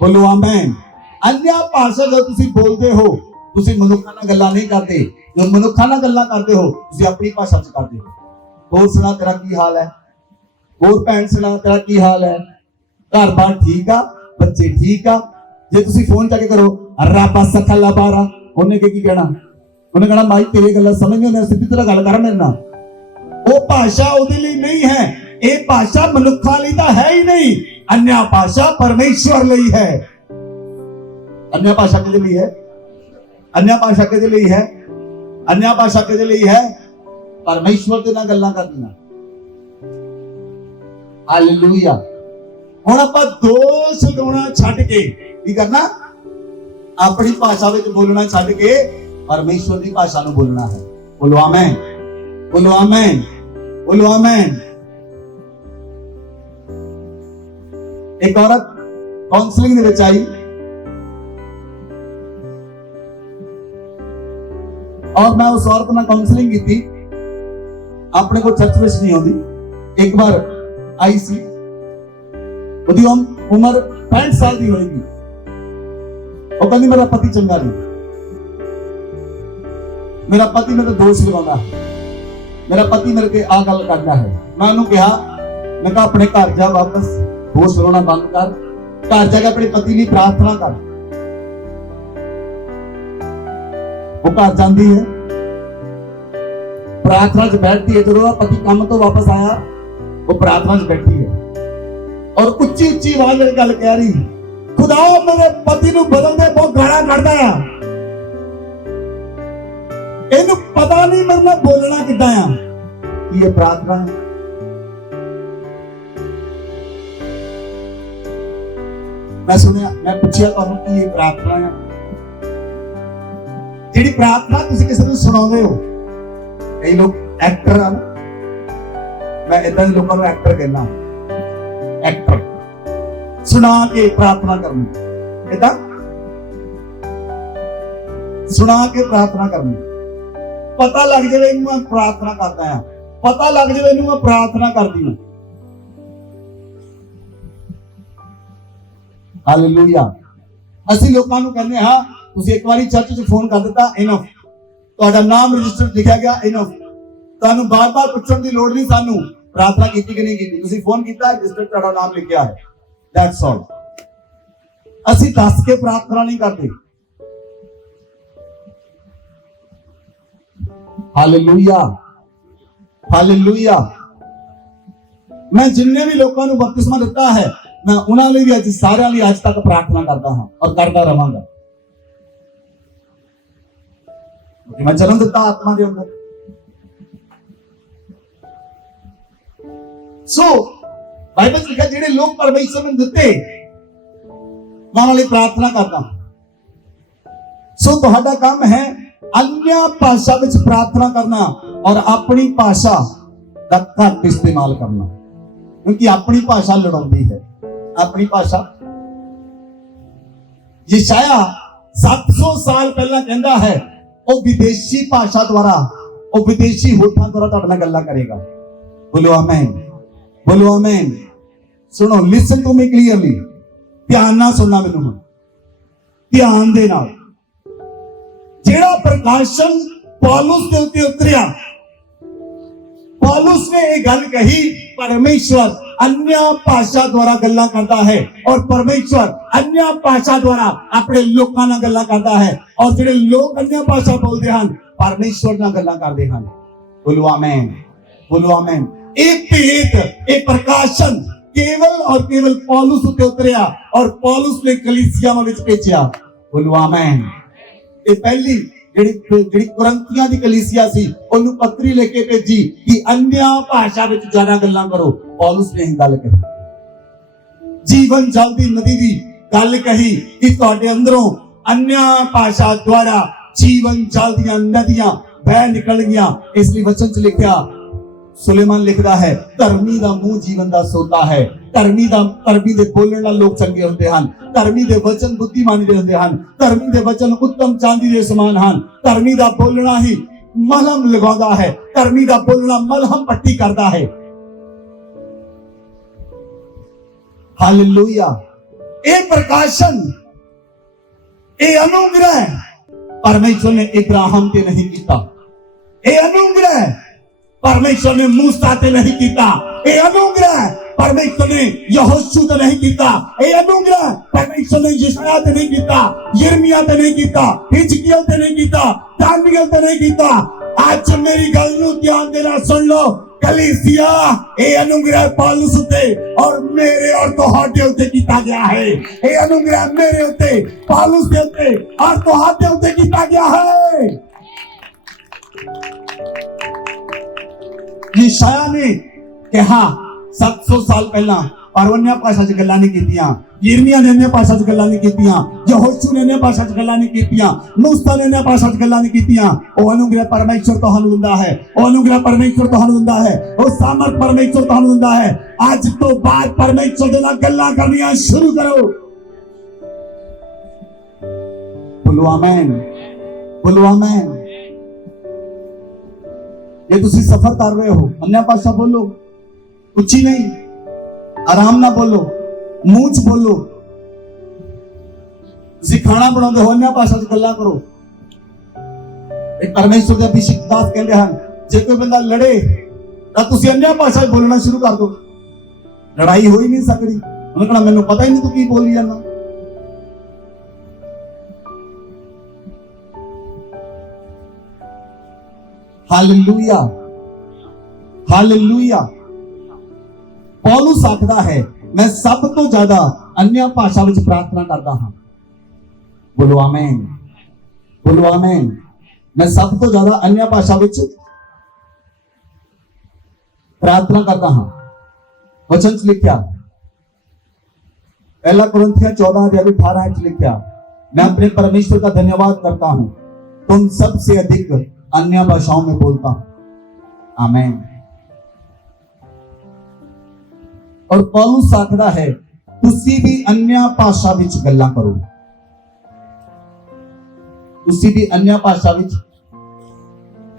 बोलो आमीन। अन्य भाषा जो तुसी बोलते हो, तुसी मनुखां नाल गल्लां नहीं करते। जो मनुखां नाल गल्लां करते हो तुसी अपनी भाषा च करते हो। होर सुना तेरा की हाल है? होर भैन सुना तेरा की हाल है? घर बार ठीक आ? बच्चे ठीक आ? जे तुसी फोन जाके करो रापा सखला बारा, उन्हें की कहना? उन्हें कहना माई तेरी गल्लां समझ नहीं, सीधी तरह गल कर मेरे नाल। वो भाषा उहदे लई नहीं है, ये भाषा मनुखां लई तां है ही नहीं। अन्य भाषा परमेश्वर लई है। अन्य भाषा किहदे लई है? अन्य भाषा किहदे लई है? अन्य भाषा किहदे लई है? परमेश्वर दे नाल गल्लां करनियां। हालेलुया। हुण आपां दोष लगाउणा छड्ड के की करना? अपनी भाषा में बोलना छड्ड के परमेश्वर की भाषा में बोलना है। बोलो आमीन, बोलो आमीन, बोलो आमीन। एक औरत काउंसलिंग दे विच आई और मैं उस औरत नाल काउंसलिंग की थी। अपने को चर्च में नहीं आती। एक बार आई सी, उसकी उम्र 65 साल की होगी। और कहती मेरा पति चंगा नहीं, मेरा पति मेरे दोष लगाता है, मेरा पति मेरे के आ गल करता है। मैं उन्होंने कहा, मैं कहा अपने घर जा, वापस दोष लगाना बंद कर, घर जाकर अपने पति की प्रार्थना कर। वो घर जाती है, प्रार्थना च बैठती है। जब पति काम तो वापस आया, वो प्रार्थना च बैठी है और उच्ची उच्ची आवाज में गल कह रही, खुदा मेरे पति नूं बदल दे, बहुत गाना कढ़दा है। इहनूं पता नहीं मेरे नाल बोलना किद्दां आ। कि ये प्रार्थना है। मैं सुनिया, मैं पूछिया तुहानूं कि ये प्रार्थना है? जिहड़ी प्रार्थना तुसीं किसी नूं सुणाउंदे हो, कई लोग एक्टर हैं, मैं इदां दे लोकां नूं एक्टर कहना। एक्टर सुना के प्रार्थना करनी, इदां सुना के प्रार्थना करनी। पता लग जाए इनू मैं प्रार्थना करता है, पता लग जाए इनू मैं प्रार्थना करती हूं। हालेलुया, ਅਸੀਂ ਲੋਕਾਂ ਨੂੰ ਕਹਿੰਦੇ ਹਾਂ ਤੁਸੀਂ ਇੱਕ ਵਾਰੀ ਚਰਚ 'ਚ ਫੋਨ ਕਰ ਦਿੱਤਾ, ਇਨਫ, ਤੁਹਾਡਾ ਨਾਮ ਰਜਿਸਟਰ ਲਿਖਿਆ ਗਿਆ, ਇਨਫ, ਤੁਹਾਨੂੰ ਬਾਰ-ਬਾਰ ਪੁੱਛਣ ਦੀ ਲੋੜ ਨਹੀਂ ਸਾਨੂੰ ਪ੍ਰਾਰਥਨਾ ਕੀਤੀ ਕਿ ਨਹੀਂ ਕੀਤੀ, ਤੁਸੀਂ ਫੋਨ ਕੀਤਾ ਰਜਿਸਟਰ ਤੁਹਾਡਾ ਨਾਮ ਲਿਖਿਆ ਹੈ, ਦੈਟਸ ਆਲ। ਅਸੀਂ ਦੱਸ ਕੇ ਪ੍ਰਾਰਥਨਾ ਨਹੀਂ ਕਰਦੇ। Hallelujah, hallelujah. ਮੈਂ ਜਿੰਨੇ ਵੀ ਲੋਕਾਂ ਨੂੰ ਬਪਤਿਸਮਾ ਦਿੱਤਾ ਹੈ मैं उन्होंने भी अज सारे लिए आज तक प्रार्थना करता हूं और करता रहांगा। मैं जन्म दिता आत्मा के अंदर। सो बाइबल लिखा जेडे लोग परमेश्वर ने दिते मैं उन्होंने प्रार्थना करता हूं। सो तुहाडा काम है अन्य भाषा में प्रार्थना करना और अपनी भाषा का घट इस्तेमाल करना, क्योंकि अपनी भाषा लड़ाउंदी है। अपनी भाषा यशाया 700 साल पहला कहता है वो विदेशी भाषा द्वारा, वो विदेशी होठां द्वारा तुहाडे नाल गल्लां करेगा। बोलो आमीन, बोलो आमीन। सुनो, लिसन टू मी क्लियरली, ध्यान नाल सुनना मैनूं, ध्यान दे नाल। जेड़ा प्रकाशन पौलुस दे उत्ते उतरिया, पौलुस ने ये गल कही, परमेश्वर अन्य भाषा द्वारा गल्लां करता है और परमेश्वर अन्य भाषा द्वारा अपने लोकां नाल गल्लां करता है, और जेडे लोग अन्य भाषा बोलते हैं परमेश्वर नाल गल्लां करते हैं। बोलो आमीन, बोलो आमीन। एक भेद, एक प्रकाशन केवल और केवल पौलुस उत्ते उतरिया और पौलुस ने कलीसियावां विच भेजिया। बोलो आमीन। ये पहली ਜਿਹੜੀ ਕੁਰੰਥੀਆਂ ਦੀ ਕਲੀਸਿया सी ਉਹਨੂੰ ਪੱਤਰੀ ਲੈ ਕੇ ਭੇਜੀ ਕਿ अन्य भाषा ਵਿੱਚ ਜ਼ਿਆਦਾ ਗੱਲਾਂ ਕਰੋ। ਪੌਲੁਸ ਨੇ ਇਹ ਗੱਲ ਕਹੀ, ਜੀਵਨ ਜਲ ਦੀ ਨਦੀ ਦੀ ਗੱਲ ਕਹੀ ਕਿ ਤੁਹਾਡੇ ਅੰਦਰੋਂ अन्य भाषा द्वारा जीवन जल ਦੀਆਂ ਨਦੀਆਂ ਬਹਿ ਨਿਕਲਣਗੀਆਂ। ਇਸ ਲਈ ਵਚਨ 'ਚ ਲਿਖਿਆ, ਸੁਲੇਮਾਨ ਲਿਖਦਾ ਹੈ, ਧਰਮੀ ਦਾ ਮੂੰਹ ਜੀਵਨ ਦਾ ਸੋਤਾ ਹੈ। ਧਰਮੀ ਦੇ ਬੋਲਣ ਨਾਲ ਲੋਕ ਚੰਗੇ ਹੁੰਦੇ ਹਨ। ਧਰਮੀ ਦੇ ਵਚਨ ਬੁੱਧੀਮਾਨੀ ਦੇ ਹੁੰਦੇ ਹਨ। ਧਰਮੀ ਦੇ ਵਚਨ ਉੱਤਮ ਚਾਂਦੀ ਦੇ ਸਮਾਨ ਹਨ। ਧਰਮੀ ਦਾ ਬੋਲਣਾ ਹੀ ਮਲਹਮ ਲਗਾਉਂਦਾ ਹੈ। ਧਰਮੀ ਦਾ ਬੋਲਣਾ ਮਲਹਮ ਪੱਟੀ ਕਰਦਾ ਹੈ। ਹਾਲੇਲੂਇਆ। ਇਹ ਪ੍ਰਕਾਸ਼ਨ, ਇਹ ਅਨੁਗ੍ਰਹ परमेश्वर ने इब्राहिम ते नहीं कीता। ये अनुग्रह परमेश्वर ने मूसा ते नहीं कीता। ये अनुग्रह परमेश्वर ने यहोशू ते नहीं कीता। ये अनुग्रह परमेश्वर ने यशायाह ते नहीं कीता, यिर्मयाह ते नहीं कीता, हिजकिय्याह ते नहीं कीता, दानियल ते नहीं कीता। आज मेरी गल नूं ध्यान दे नाल सुन लो, कलीसिया ये अनुग्रह पौलुस उत्ते और मेरे और तुहाडे उत्ते कीता गया है। ये अनुग्रह मेरे उत्ते, पौलुस दे उत्ते और तुहाडे उत्ते कीता गया है। यशायाह ने कहा 700 साल पहला और अन्य भाषा च गल्लां नहीं कीतियां। यिर्मयाह ने अन्य भाषा च गल्लां नहीं कीतियां। यहोशू ने अन्य भाषा च गल्लां नहीं कीतियां। मूसा ने अन्य भाषा च गल्लां नहीं कीतियां। ਉਹ ਅਨੁਗ੍ਰਹ ਪਰਮੇਸ਼ਰ ਤੁਹਾਨੂੰ ਦਿੰਦਾ ਹੈ। ਉਹ ਅਨੁਗ੍ਰਹ ਪਰਮੇਸ਼ਰ ਤੁਹਾਨੂੰ ਦਿੰਦਾ ਹੈ। ਉਹ ਸਾਮਰਥ ਪਰਮੇਸ਼ਰ ਤੁਹਾਨੂੰ ਦਿੰਦਾ ਹੈ। ਅੱਜ ਤੋਂ ਬਾਅਦ ਪਰਮੇਸ਼ਰ ਦੇ ਨਾਲ ਗੱਲਾਂ ਕਰਨੀਆਂ ਸ਼ੁਰੂ ਕਰੋ। ਬੋਲੋ ਆਮੀਨ, ਬੋਲੋ ਆਮੀਨ। ਜੇ ਤੁਸੀਂ ਸਫ਼ਰ ਕਰ ਰਹੇ ਹੋ, अन्य भाषा बोलो, ਉੱਚੀ नहीं, आराम ना बोलो, मुंह च बोलो। ਤੁਸੀਂ ਖਾਣਾ ਬਣਾਉਂਦੇ ਹੋ, अन्य भाषा च ਗੱਲਾਂ ਕਰੋ। एक परमेश्वर ਦੇ ਅਭਿਸ਼ੇਕ ਦਾਸ ਕਹਿੰਦੇ ਹਨ, ਜੇ ਕੋਈ ਬੰਦਾ ਲੜੇ ਤਾਂ ਤੁਸੀਂ अन्य भाषा च ਬੋਲਣਾ ਸ਼ੁਰੂ ਕਰ ਦਿਓ। ਲੜਾਈ ਹੋ ਹੀ ਨਹੀਂ ਸਕਦੀ। ਉਹਨੇ ਕਹਣਾ ਮੈਨੂੰ ਪਤਾ ਹੀ ਨਹੀਂ ਤੂੰ ਕੀ ਬੋਲੀ ਜਾਂਦਾ। Hallelujah, hallelujah. पौलुस आखदा है, मैं सब तो ज्यादा अन्य भाषा विच प्रार्थना करता हां। बोलो आमीन, बोलो आमीन। मैं सब तो ज्यादा अन्य भाषा विच प्रार्थना करता हां। वचन च लिखिया, पहला कुरिन्थियों 14:18 च लिखिया, मैं अपने परमेश्वर का धन्यवाद करता हूं, तुम सबसे अधिक अन्य भाषाओं में बोलता हूं। आमीन। और पौलुस आखदा है, तुसी भी अन्य भाषा विच गल्लां करो। तुसी भी अन्य भाषा विच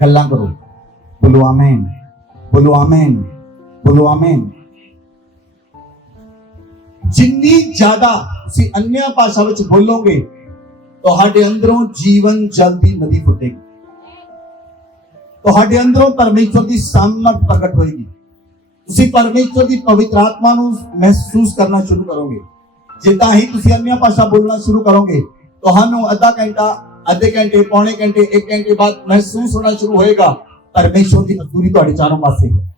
गल्लां करो। बोलो आमीन, बोलो आमीन, बोलो आमीन। जिन्नी ज्यादा तुसी अन्य भाषा विच बोलोगे तुहाडे अंदरों जीवन जल दी नदी फुटेगी, तुहाडे अंदरों परमेश्वर की सामर्थ प्रकट होएगी, तुसी परमेश्वर की पवित्र आत्मा नूं महसूस करना शुरू करोगे। जिद्दां ही तुसी अन्य भाषा बोलना शुरू करोगे तुहानूं आधा घंटा, आधे घंटे, पौने घंटे, 1 घंटे बाद महसूस होना शुरू होएगा परमेश्वर की हजूरी तुहाडे चारों पासे है।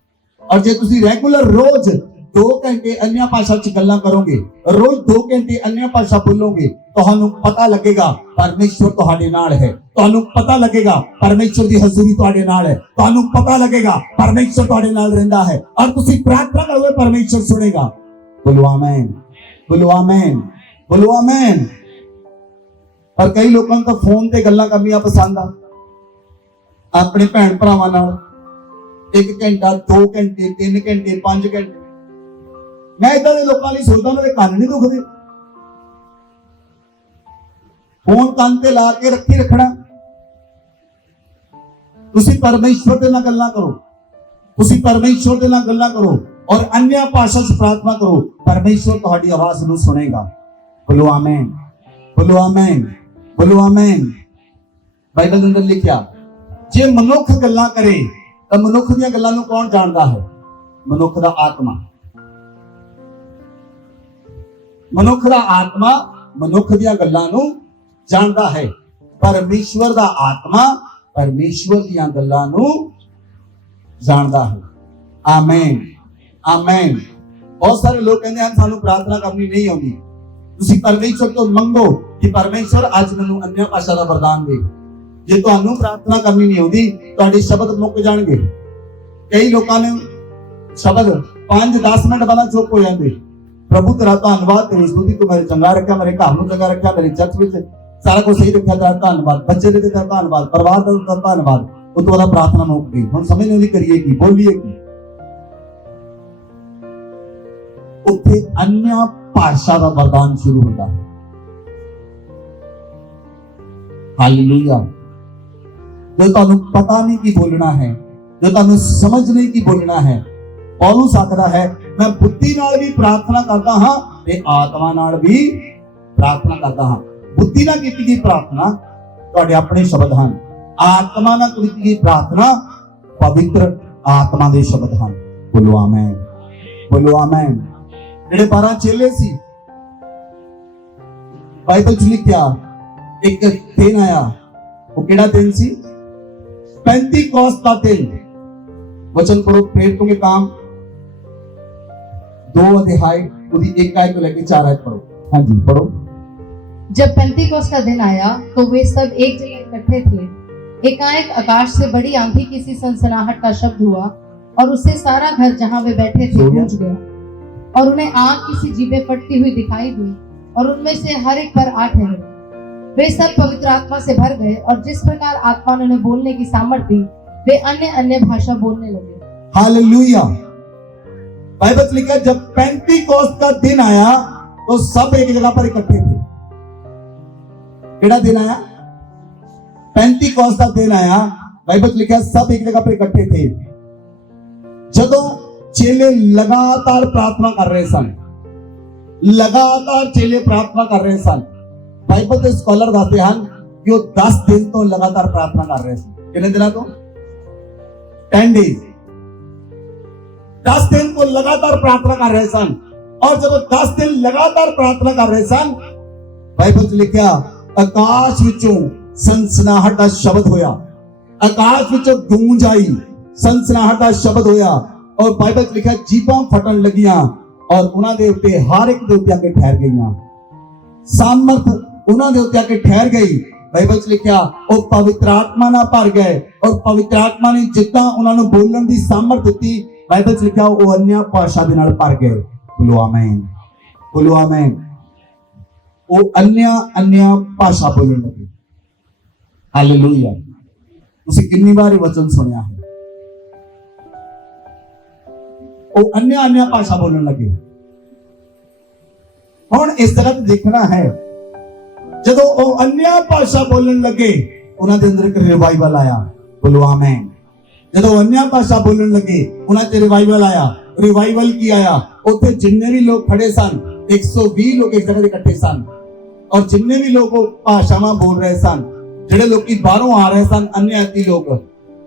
और जे तुसी रेगुलर रोज 2 घंटे अन्य भाषा च गल्लां करोगे, रोज 2 घंटे अन्य भाषा बोलोगे, तुहानूं पता लगेगा परमेश्वर तुहाडे नाल है, तुहानूं पता लगेगा परमेश्वर की हजूरी तुहाडे नाल है, तुहानूं पता लगेगा परमेश्वर तुहाडे नाल रहिंदा है और तुसी प्रार्थना करोगे परमेश्वर सुनेगा। बोलो आमीन, बोलो आमीन, बोलो आमीन। पर कई लोगों को फोन ते गल्लां करनियां पसंद आ, अपने भैन भरावां नाल 1 घंटा, 2 घंटे, 3 घंटे, 5 घंटे। मैं इदां दे लोकां लई सोचदा मेरे कंन नहीं दुखदे। फोन कंन ते ला के रखना। तुसी परमेश्वर दे नाल गल्लां करो, तुसी परमेश्वर दे नाल गल्लां करो और अन्य भाषा च प्रार्थना करो, परमेश्वर तुहाडी आवाज नूं सुनेगा। बोलो आमीन, बोलो आमीन, बोलो आमीन। बाइबल दे अंदर लिखिया जे मनुख गल्लां करे तां मनुख दीयां गल्लां नूं कौन जाणदा है? मनुख दा आत्मा। मनुख दा आत्मा मनुख दीयां गल्लां नूं जाणदा है। परमेश्वर दा आत्मा परमेश्वर दीयां गल्लां नूं जाणदा है। आमीन, आमीन। बहुत सारे लोग कहते हैं सानू प्रार्थना करनी नहीं आउंदी। तुसी परमेश्वर तो मंगो कि परमेश्वर आज मैनू अन्य भाषा दा वरदान दे। जे तुहानू प्रार्थना करनी नहीं आउंदी तुहाडे शब्द मुक जाणगे। कई लोकां ने शब्द 5-10 मिनट बाद चुप हो जांदे। प्रभु तेरा धन्नवाद, तेरी स्तुति, तू मेरे चंगा रखा, मेरे घर नूं चंगा रखा, मेरे चर्च विच सारा कुछ सही रखा, तेरा धन्नवाद, बच्चे दे तेरा धन्नवाद, परिवार दा तेरा धन्नवाद। उस तो बाद प्रार्थना मुक गई। हुण समझ नहीं करिए की बोलिए की उत्थे अन्य भाषा का वरदान शुरू होता है। हालेलुया। जो तुहानू पता नहीं की बोलना है, जो तुहानू समझ नहीं की बोलना है, पौलुस आखदा है मैं बुद्धि नाल भी प्रार्थना करता हां ते आत्मा नाल भी प्रार्थना करता हां। बुद्धि नाल कीती गई प्रार्थना तुहाडे अपने शब्द हैं, आत्मा नाल कीती गई प्रार्थना पवित्र आत्मा दे शब्द हैं। बोलो आमीन, बोलो आमीन। जेडे 12 चेले सी बाइबल च लिखिया एक दिन आया, वो केड़ा दिन सी? पेंतीकोस्त का दिन। वचन पढ़ो, प्रेरितों के काम 2 अध्याय 1 आयत को लेकर 4 आयत पढ़ो। हाँ जी पढ़ो। जब पेंतीकोस्त का दिन आया तो वे सब एक जगह इकट्ठे थे। एकाएक आकाश से बड़ी आंधी की सी सनसनाहट का शब्द हुआ और उससे सारा घर जहां वे बैठे थे गूंज गया। और उन्हें आग की सी जीभें फटती हुई दिखाई दी और उनमें से हर एक पर आ ठहरे। वे सब पवित्र आत्मा से भर गए और जिस प्रकार आत्मा ने उन्हें बोलने की सामर्थ दी वे अन्य अन्य भाषा बोलने लगे। हालेलुया। बाइबल लिखा जब पेंतीकोस्त का दिन आया तो सब एक जगह पर इकट्ठे थे। केड़ा दिन आया? पेंतीकोस्त का दिन आया। बाइबल लिखा सब एक जगह पर इकट्ठे थे। जदों चेले लगातार प्रार्थना कर रहे सन, लगातार चेले प्रार्थना कर रहे सन। बाइबल के स्कॉलर दसते हैं कि वो 10 दिन तो लगातार प्रार्थना कर रहे थे। कितने दिनों तो? 10 डेज। 10 दिन को लगातार प्रार्थना कर रहे सन। और जब 10 दिन लगातार प्रार्थना कर रहे सन, बाइबल च लिखा आकाश विचों सनसनाहट का शब्द होया, आकाश विचों गूंज आई, सनसनाहट का शब्द होया और बाइबल च लिखा जीभां फटन लगियां और उन्हां दे उत्ते हर एक दे उत्ते आके ठहर गईयां। सामर्थ उन्हां दे उत्ते आके ठहर गई। बाइबल च लिखा वो पवित्र आत्मा नाल भर गए और पवित्र आत्मा ने जिद्दां उन्हां नूं बोलण दी सामर्थ दित्ती, बाइबल च लिखा वो अन्य भाषा दे नाल भर गए। बोलो आमीन, बोलो आमीन। वो अन्य भाषा बोलण लगे। हालेलुया। तुसीं कितनी बार वचन सुनिया है? वो अन्य भाषा बोलने लगे। हुण इस तरह देखना है जदों वो अन्य भाषा बोलने लगे उन्हां दे अंदर एक रिवाइवल आया। बोलो आमीन। जदों अन्य भाषा बोलने लगे उन्हां ते रिवाइवल आया। रिवाइवल की आया? उत्थे जिन्ने भी लोग खड़े सन 120 लोग एक जगह इकट्ठे सन और जिन्ने भी लोग भाषावां बोल रहे सन, ਜਿਹੜੇ ਲੋਕੀ ਬਾਹਰੋਂ ਆ ਰਹੇ ਸਨ, अन्य जाति लोग,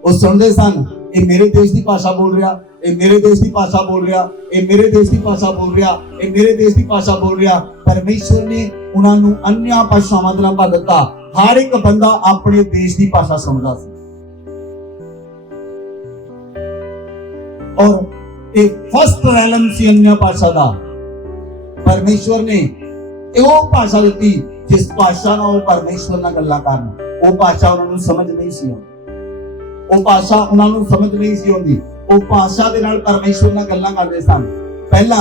ਉਹ ਸੁਣਦੇ ਸਨ, ਇਹ ਮੇਰੇ ਦੇਸ਼ ਦੀ ਭਾਸ਼ਾ ਬੋਲ ਰਿਹਾ, ਇਹ ਮੇਰੇ ਦੇਸ਼ ਦੀ ਭਾਸ਼ਾ ਬੋਲ ਰਿਹਾ, ਇਹ ਮੇਰੇ ਦੇਸ਼ ਦੀ ਭਾਸ਼ਾ ਬੋਲ ਰਿਹਾ, ਇਹ ਮੇਰੇ ਦੇਸ਼ ਦੀ ਭਾਸ਼ਾ ਬੋਲ ਰਿਹਾ। ਪਰਮੇਸ਼ਵਰ ਨੇ ਉਹਨਾਂ ਨੂੰ अन्य ਭਾਸ਼ਾਵਾਂ ਦੇ ਨਾਲ ਭਰ ਦਿੱਤਾ। ਹਰ ਇੱਕ ਬੰਦਾ ਆਪਣੇ ਦੇਸ਼ ਦੀ ਭਾਸ਼ਾ ਸੁਣਦਾ ਸੀ। और एक फर्स्ट रैलम सी अन्य भाषा का परमेश्वर ने वो भाषा दी जिस भाषा ना वो परमेश्वर ना गल्लां करन, वो भाषा उन्होंने समझ नहीं सी आउंदी, वो भाषा उन्होंने समझ नहीं सी आउंदी, वो भाषा दे नाल परमेश्वर ना गल्लां करदे सन। पहला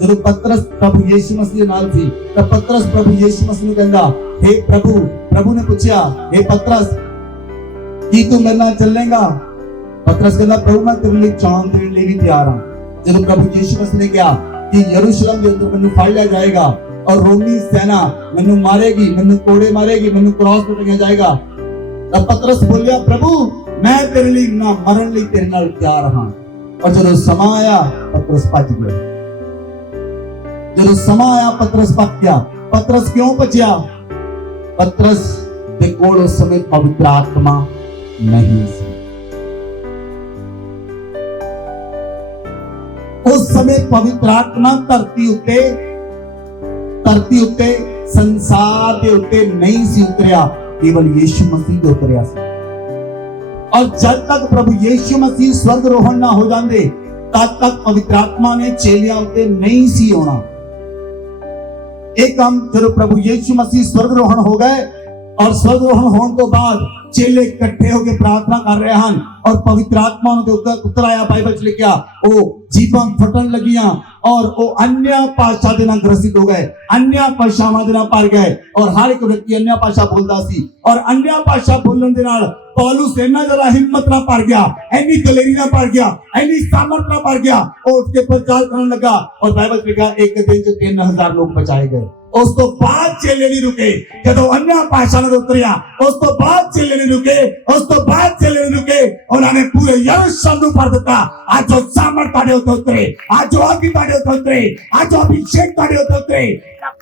जदों पतरस प्रभु यीशु मसीह दे नाल सी तां पतरस प्रभु यीशु मसीह नूं कहंदा, हे प्रभु, प्रभु ने पूछया, हे पतरस की तू मेरे नाल चलेगा? पतरस कहता, प्रभु मैं तेरे लिए जान देने लिए भी तैयार हूं। जब प्रभु यीशु मसीह ने कहा कि यरूशलेम के अंदर मैनू फाड़ लिया जाएगा और रोमी सेना मैनू मारेगी, मैनू कोड़े मारेगी, मैनू क्रॉस पर टंगाया जाएगा, तब पतरस बोलिया, प्रभु मैं तेरे लिए ना मरन लिए तेरे नाल तैयार हां। और जब समा आया पतरस भज गया। जब समा आया पतरस भज गया। पतरस क्यों बचा? पतरस दे कोल उस समय पवित्र आत्मा नहीं सी। उस समय पवित्र आत्मा धरती उत्ते संसार के उत्ते नहीं सी उतरिया, केवल यीशु मसीह ते उतरिया सी। और जब तक प्रभु यीशु मसीह स्वर्गरोहण ना हो जाते तब तक पवित्र आत्मा ने चेलियां उत्ते नहीं सी होना। एक हम जब प्रभु यीशु मसीह स्वर्गरोहण हो गए और स्वर्गरोहण होने तो बाद चेले इकट्ठे होकर प्रार्थना कर रहे हैं और पवित्र आत्मा उनके उतर आया। बाइबल च लिखा वो जीवां फटन लगियां और वो अन्य भाषा के नाल ग्रसित हो गए, अन्य भाषावां दे नाल भर गए और हर एक व्यक्ति अन्य भाषा बोलता सी। और अन्य भाषा बोलने दे नाल पौलुस इन्ना ज़्यादा हिम्मत ना भर गया, इन्नी दलेरी ना भर गया, इन्नी सामर्थ ना भर गया, और उसके प्रचार करने लगा। और बाइबल च लिखा एक दिन च 3000 लोग बचाए गए। उस तो बाद चेले नहीं रुके, जब अन्य भाषा ने उतरिया उस तो बाद चेले नहीं रुके, उस तो बाद चेले नहीं रुके, उन्होंने पूरे यरूशलेम को भर दिता। आज जो सामर्थ ताड़े होते उतरे, आज जो आगे ताड़े होते उतरे, आज जो अभिषेक ताड़े होते उतरे,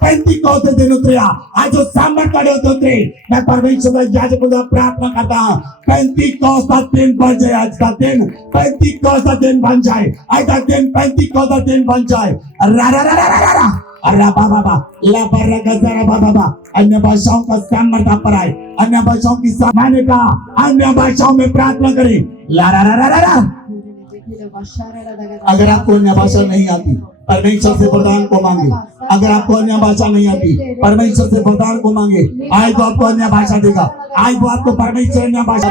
पेंतीकोस्त दिन उतरिया, आज जो सामर्थ ताड़े होते उतरे। मैं परमेश्वर का याजक को प्रार्थना करता हूं, पेंतीकोस्त का दिन बन जाए, आज का दिन पेंतीकोस्त का दिन बन जाए, आज का दिन पेंतीकोस्त का दिन बन जाए। रा रा रा रा रा रा अल्लाह बाबा ला बर्रा गजरा बाबा अन्य भाषाओं का सामर्थ पर आए, अन्य भाषाओं की सामान्य का अन्य भाषाओं में प्रार्थना करें। ला रा रा रा रा रा। अगर आपको अन्य भाषा नहीं आती परमेश्वर से वरदान को मांगे। अगर आपको अन्य भाषा नहीं आती परमेश्वर से वरदान को मांगे। आज वो आपको अन्य भाषा देगा, आज वो आपको परमेश्वर अन्य भाषा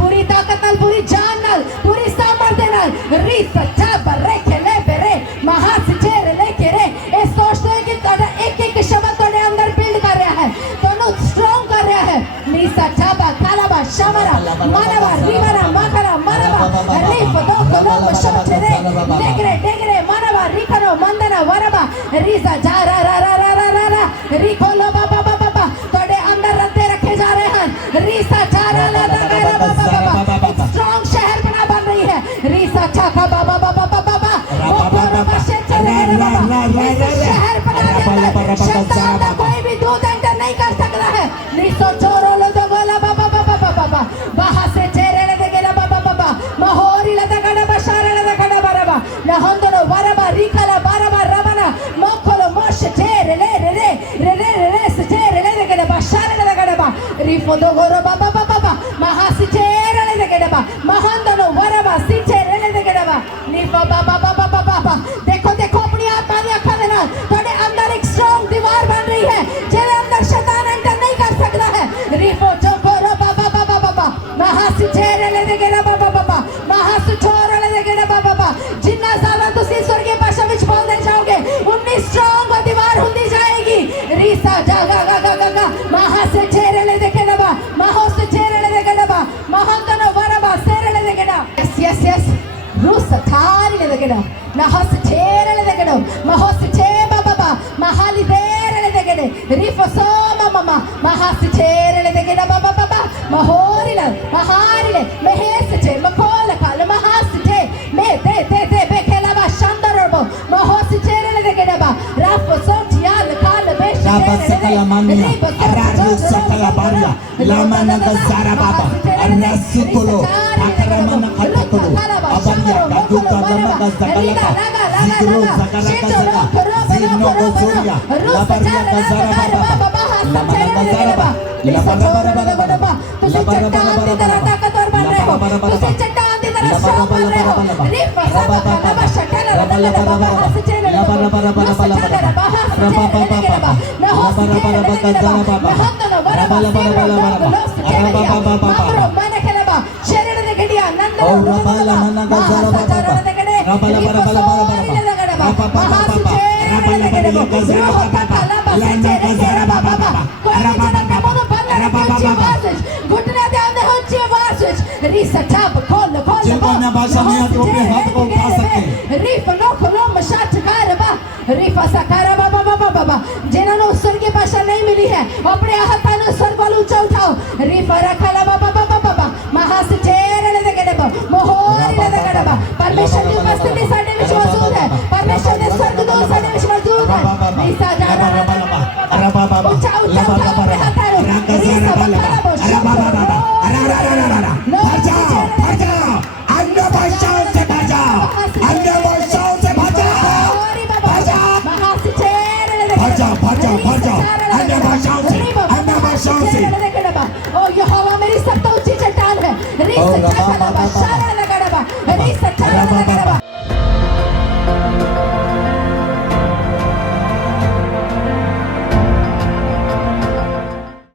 पूरी ताकत नाल, पूरी जान नाल, पूरी सामर्थ्य नाल री सच्चा बरे खेले बेरे महासिचेर लेके रे। ये सोचते हैं कि तेरा एक शब्द तेरे अंदर बिल्ड कर रहा है, दोनों स्ट्रॉन्ग कर रहा है। नी सच्चा बा कालाबा शमरा मानवा रिवारा माकरा मानवा री फदो फदो शब्द रे डेगरे डेगरे मानवा रिकनो मंदना वरबा री सा जा रा रा रा रा रा रा री खोलो बाबा बाबा बाबा तेरे अंदर रत्ते रखे जा रहे हैं। री सा जा रा रा रा रा बाबा बाबा स्ट्रॉन्ग शहर बना बन रही है। री सा छा का बाबा बाबा बाबा बाबा वो बाबा चले बाबा शहर बना रहे हैं। शैतान का कोई भी दूध एंटर नहीं कर सकता है। नी सो छोरो लो तो बोला बाबा बाबा बाबा बाहर से चेहरे ले देगे ना बाबा बाबा महोरी ले देगा बशारे ले देगा बाबा ना होंदो वरबा रिकला बारबा रबना मोखलो मोश चेहरे ले रे रे रे रे रे से चेहरे ले देगा बशारे ले देगा बाबा रिफोदो गोरो बाबा बाबा महासी चेहरे ले देगा महांदो वरबा सी चेहरे ले देगा नी बाबा बाबा बाबा। देखो देखो अपनी आत्मा की अखा दे नाल तोड़े अंदर एक स्ट्रांग दीवार बन रही है जेले अंदर शैतान एंटर नहीं कर सकता है। रिफो जो गोरो बाबा बाबा बाबा महासी चेहरे ले देगा बाबा बाबा महासी छोरे ले देगा बाबा बाबा जिन्ना साला तुसी स्वर्गीय भाषा विच बोलते जाओगे उन्नी स्ट्रांग दीवार होती जाएगी। रीसा जागा गा गा गा गा महासे चेहरे ले देगा बाबा महो rifosoma mama mahasitere de gida baba baba mahorila maharile mehesite makola kala mahasite me te bekela ba shandarabo mahositere de gida ba rafosotia kala Raba sakala mania, araru sakala baria, lama naga zara baba, arasukolo, akaramana katakolo, abaria kaduka lama kazakalaka, zikro zakara kazaka, zino gozoria, labaria kazara baba, lama naga zara baba, labara bara bara bara, labara bara bara bara, labara bara bara bara, labara bara bara bara, raba baba, raba labara bara, labara bara bara bara, raba baba. जिनका भाषा नहीं आती वो अपने हाथ को उठा सकते हैं जिन्होंने स्वर्गीय भाषा नहीं मिली है अपने हाथों स्वर्ग वाल ऊंचा उठाओ रीफा रखला बाबा बाबा बाबा महासिचेरने दगड़बा मोहरने दगड़बा परमेश्वर की उपस्थिति साडे विच मौजूद है परमेश्वर के स्वर्गदूत साडे विच मौजूद है रीसा जाना अरे बाबा ऊंचा ऊंचा अपने हाथों रीसा बाबा अरे बाबा बचाओ अन्य भाषाओं से बचाओ अन्य भाषाओं से बचाओ अन्य भाषाओं से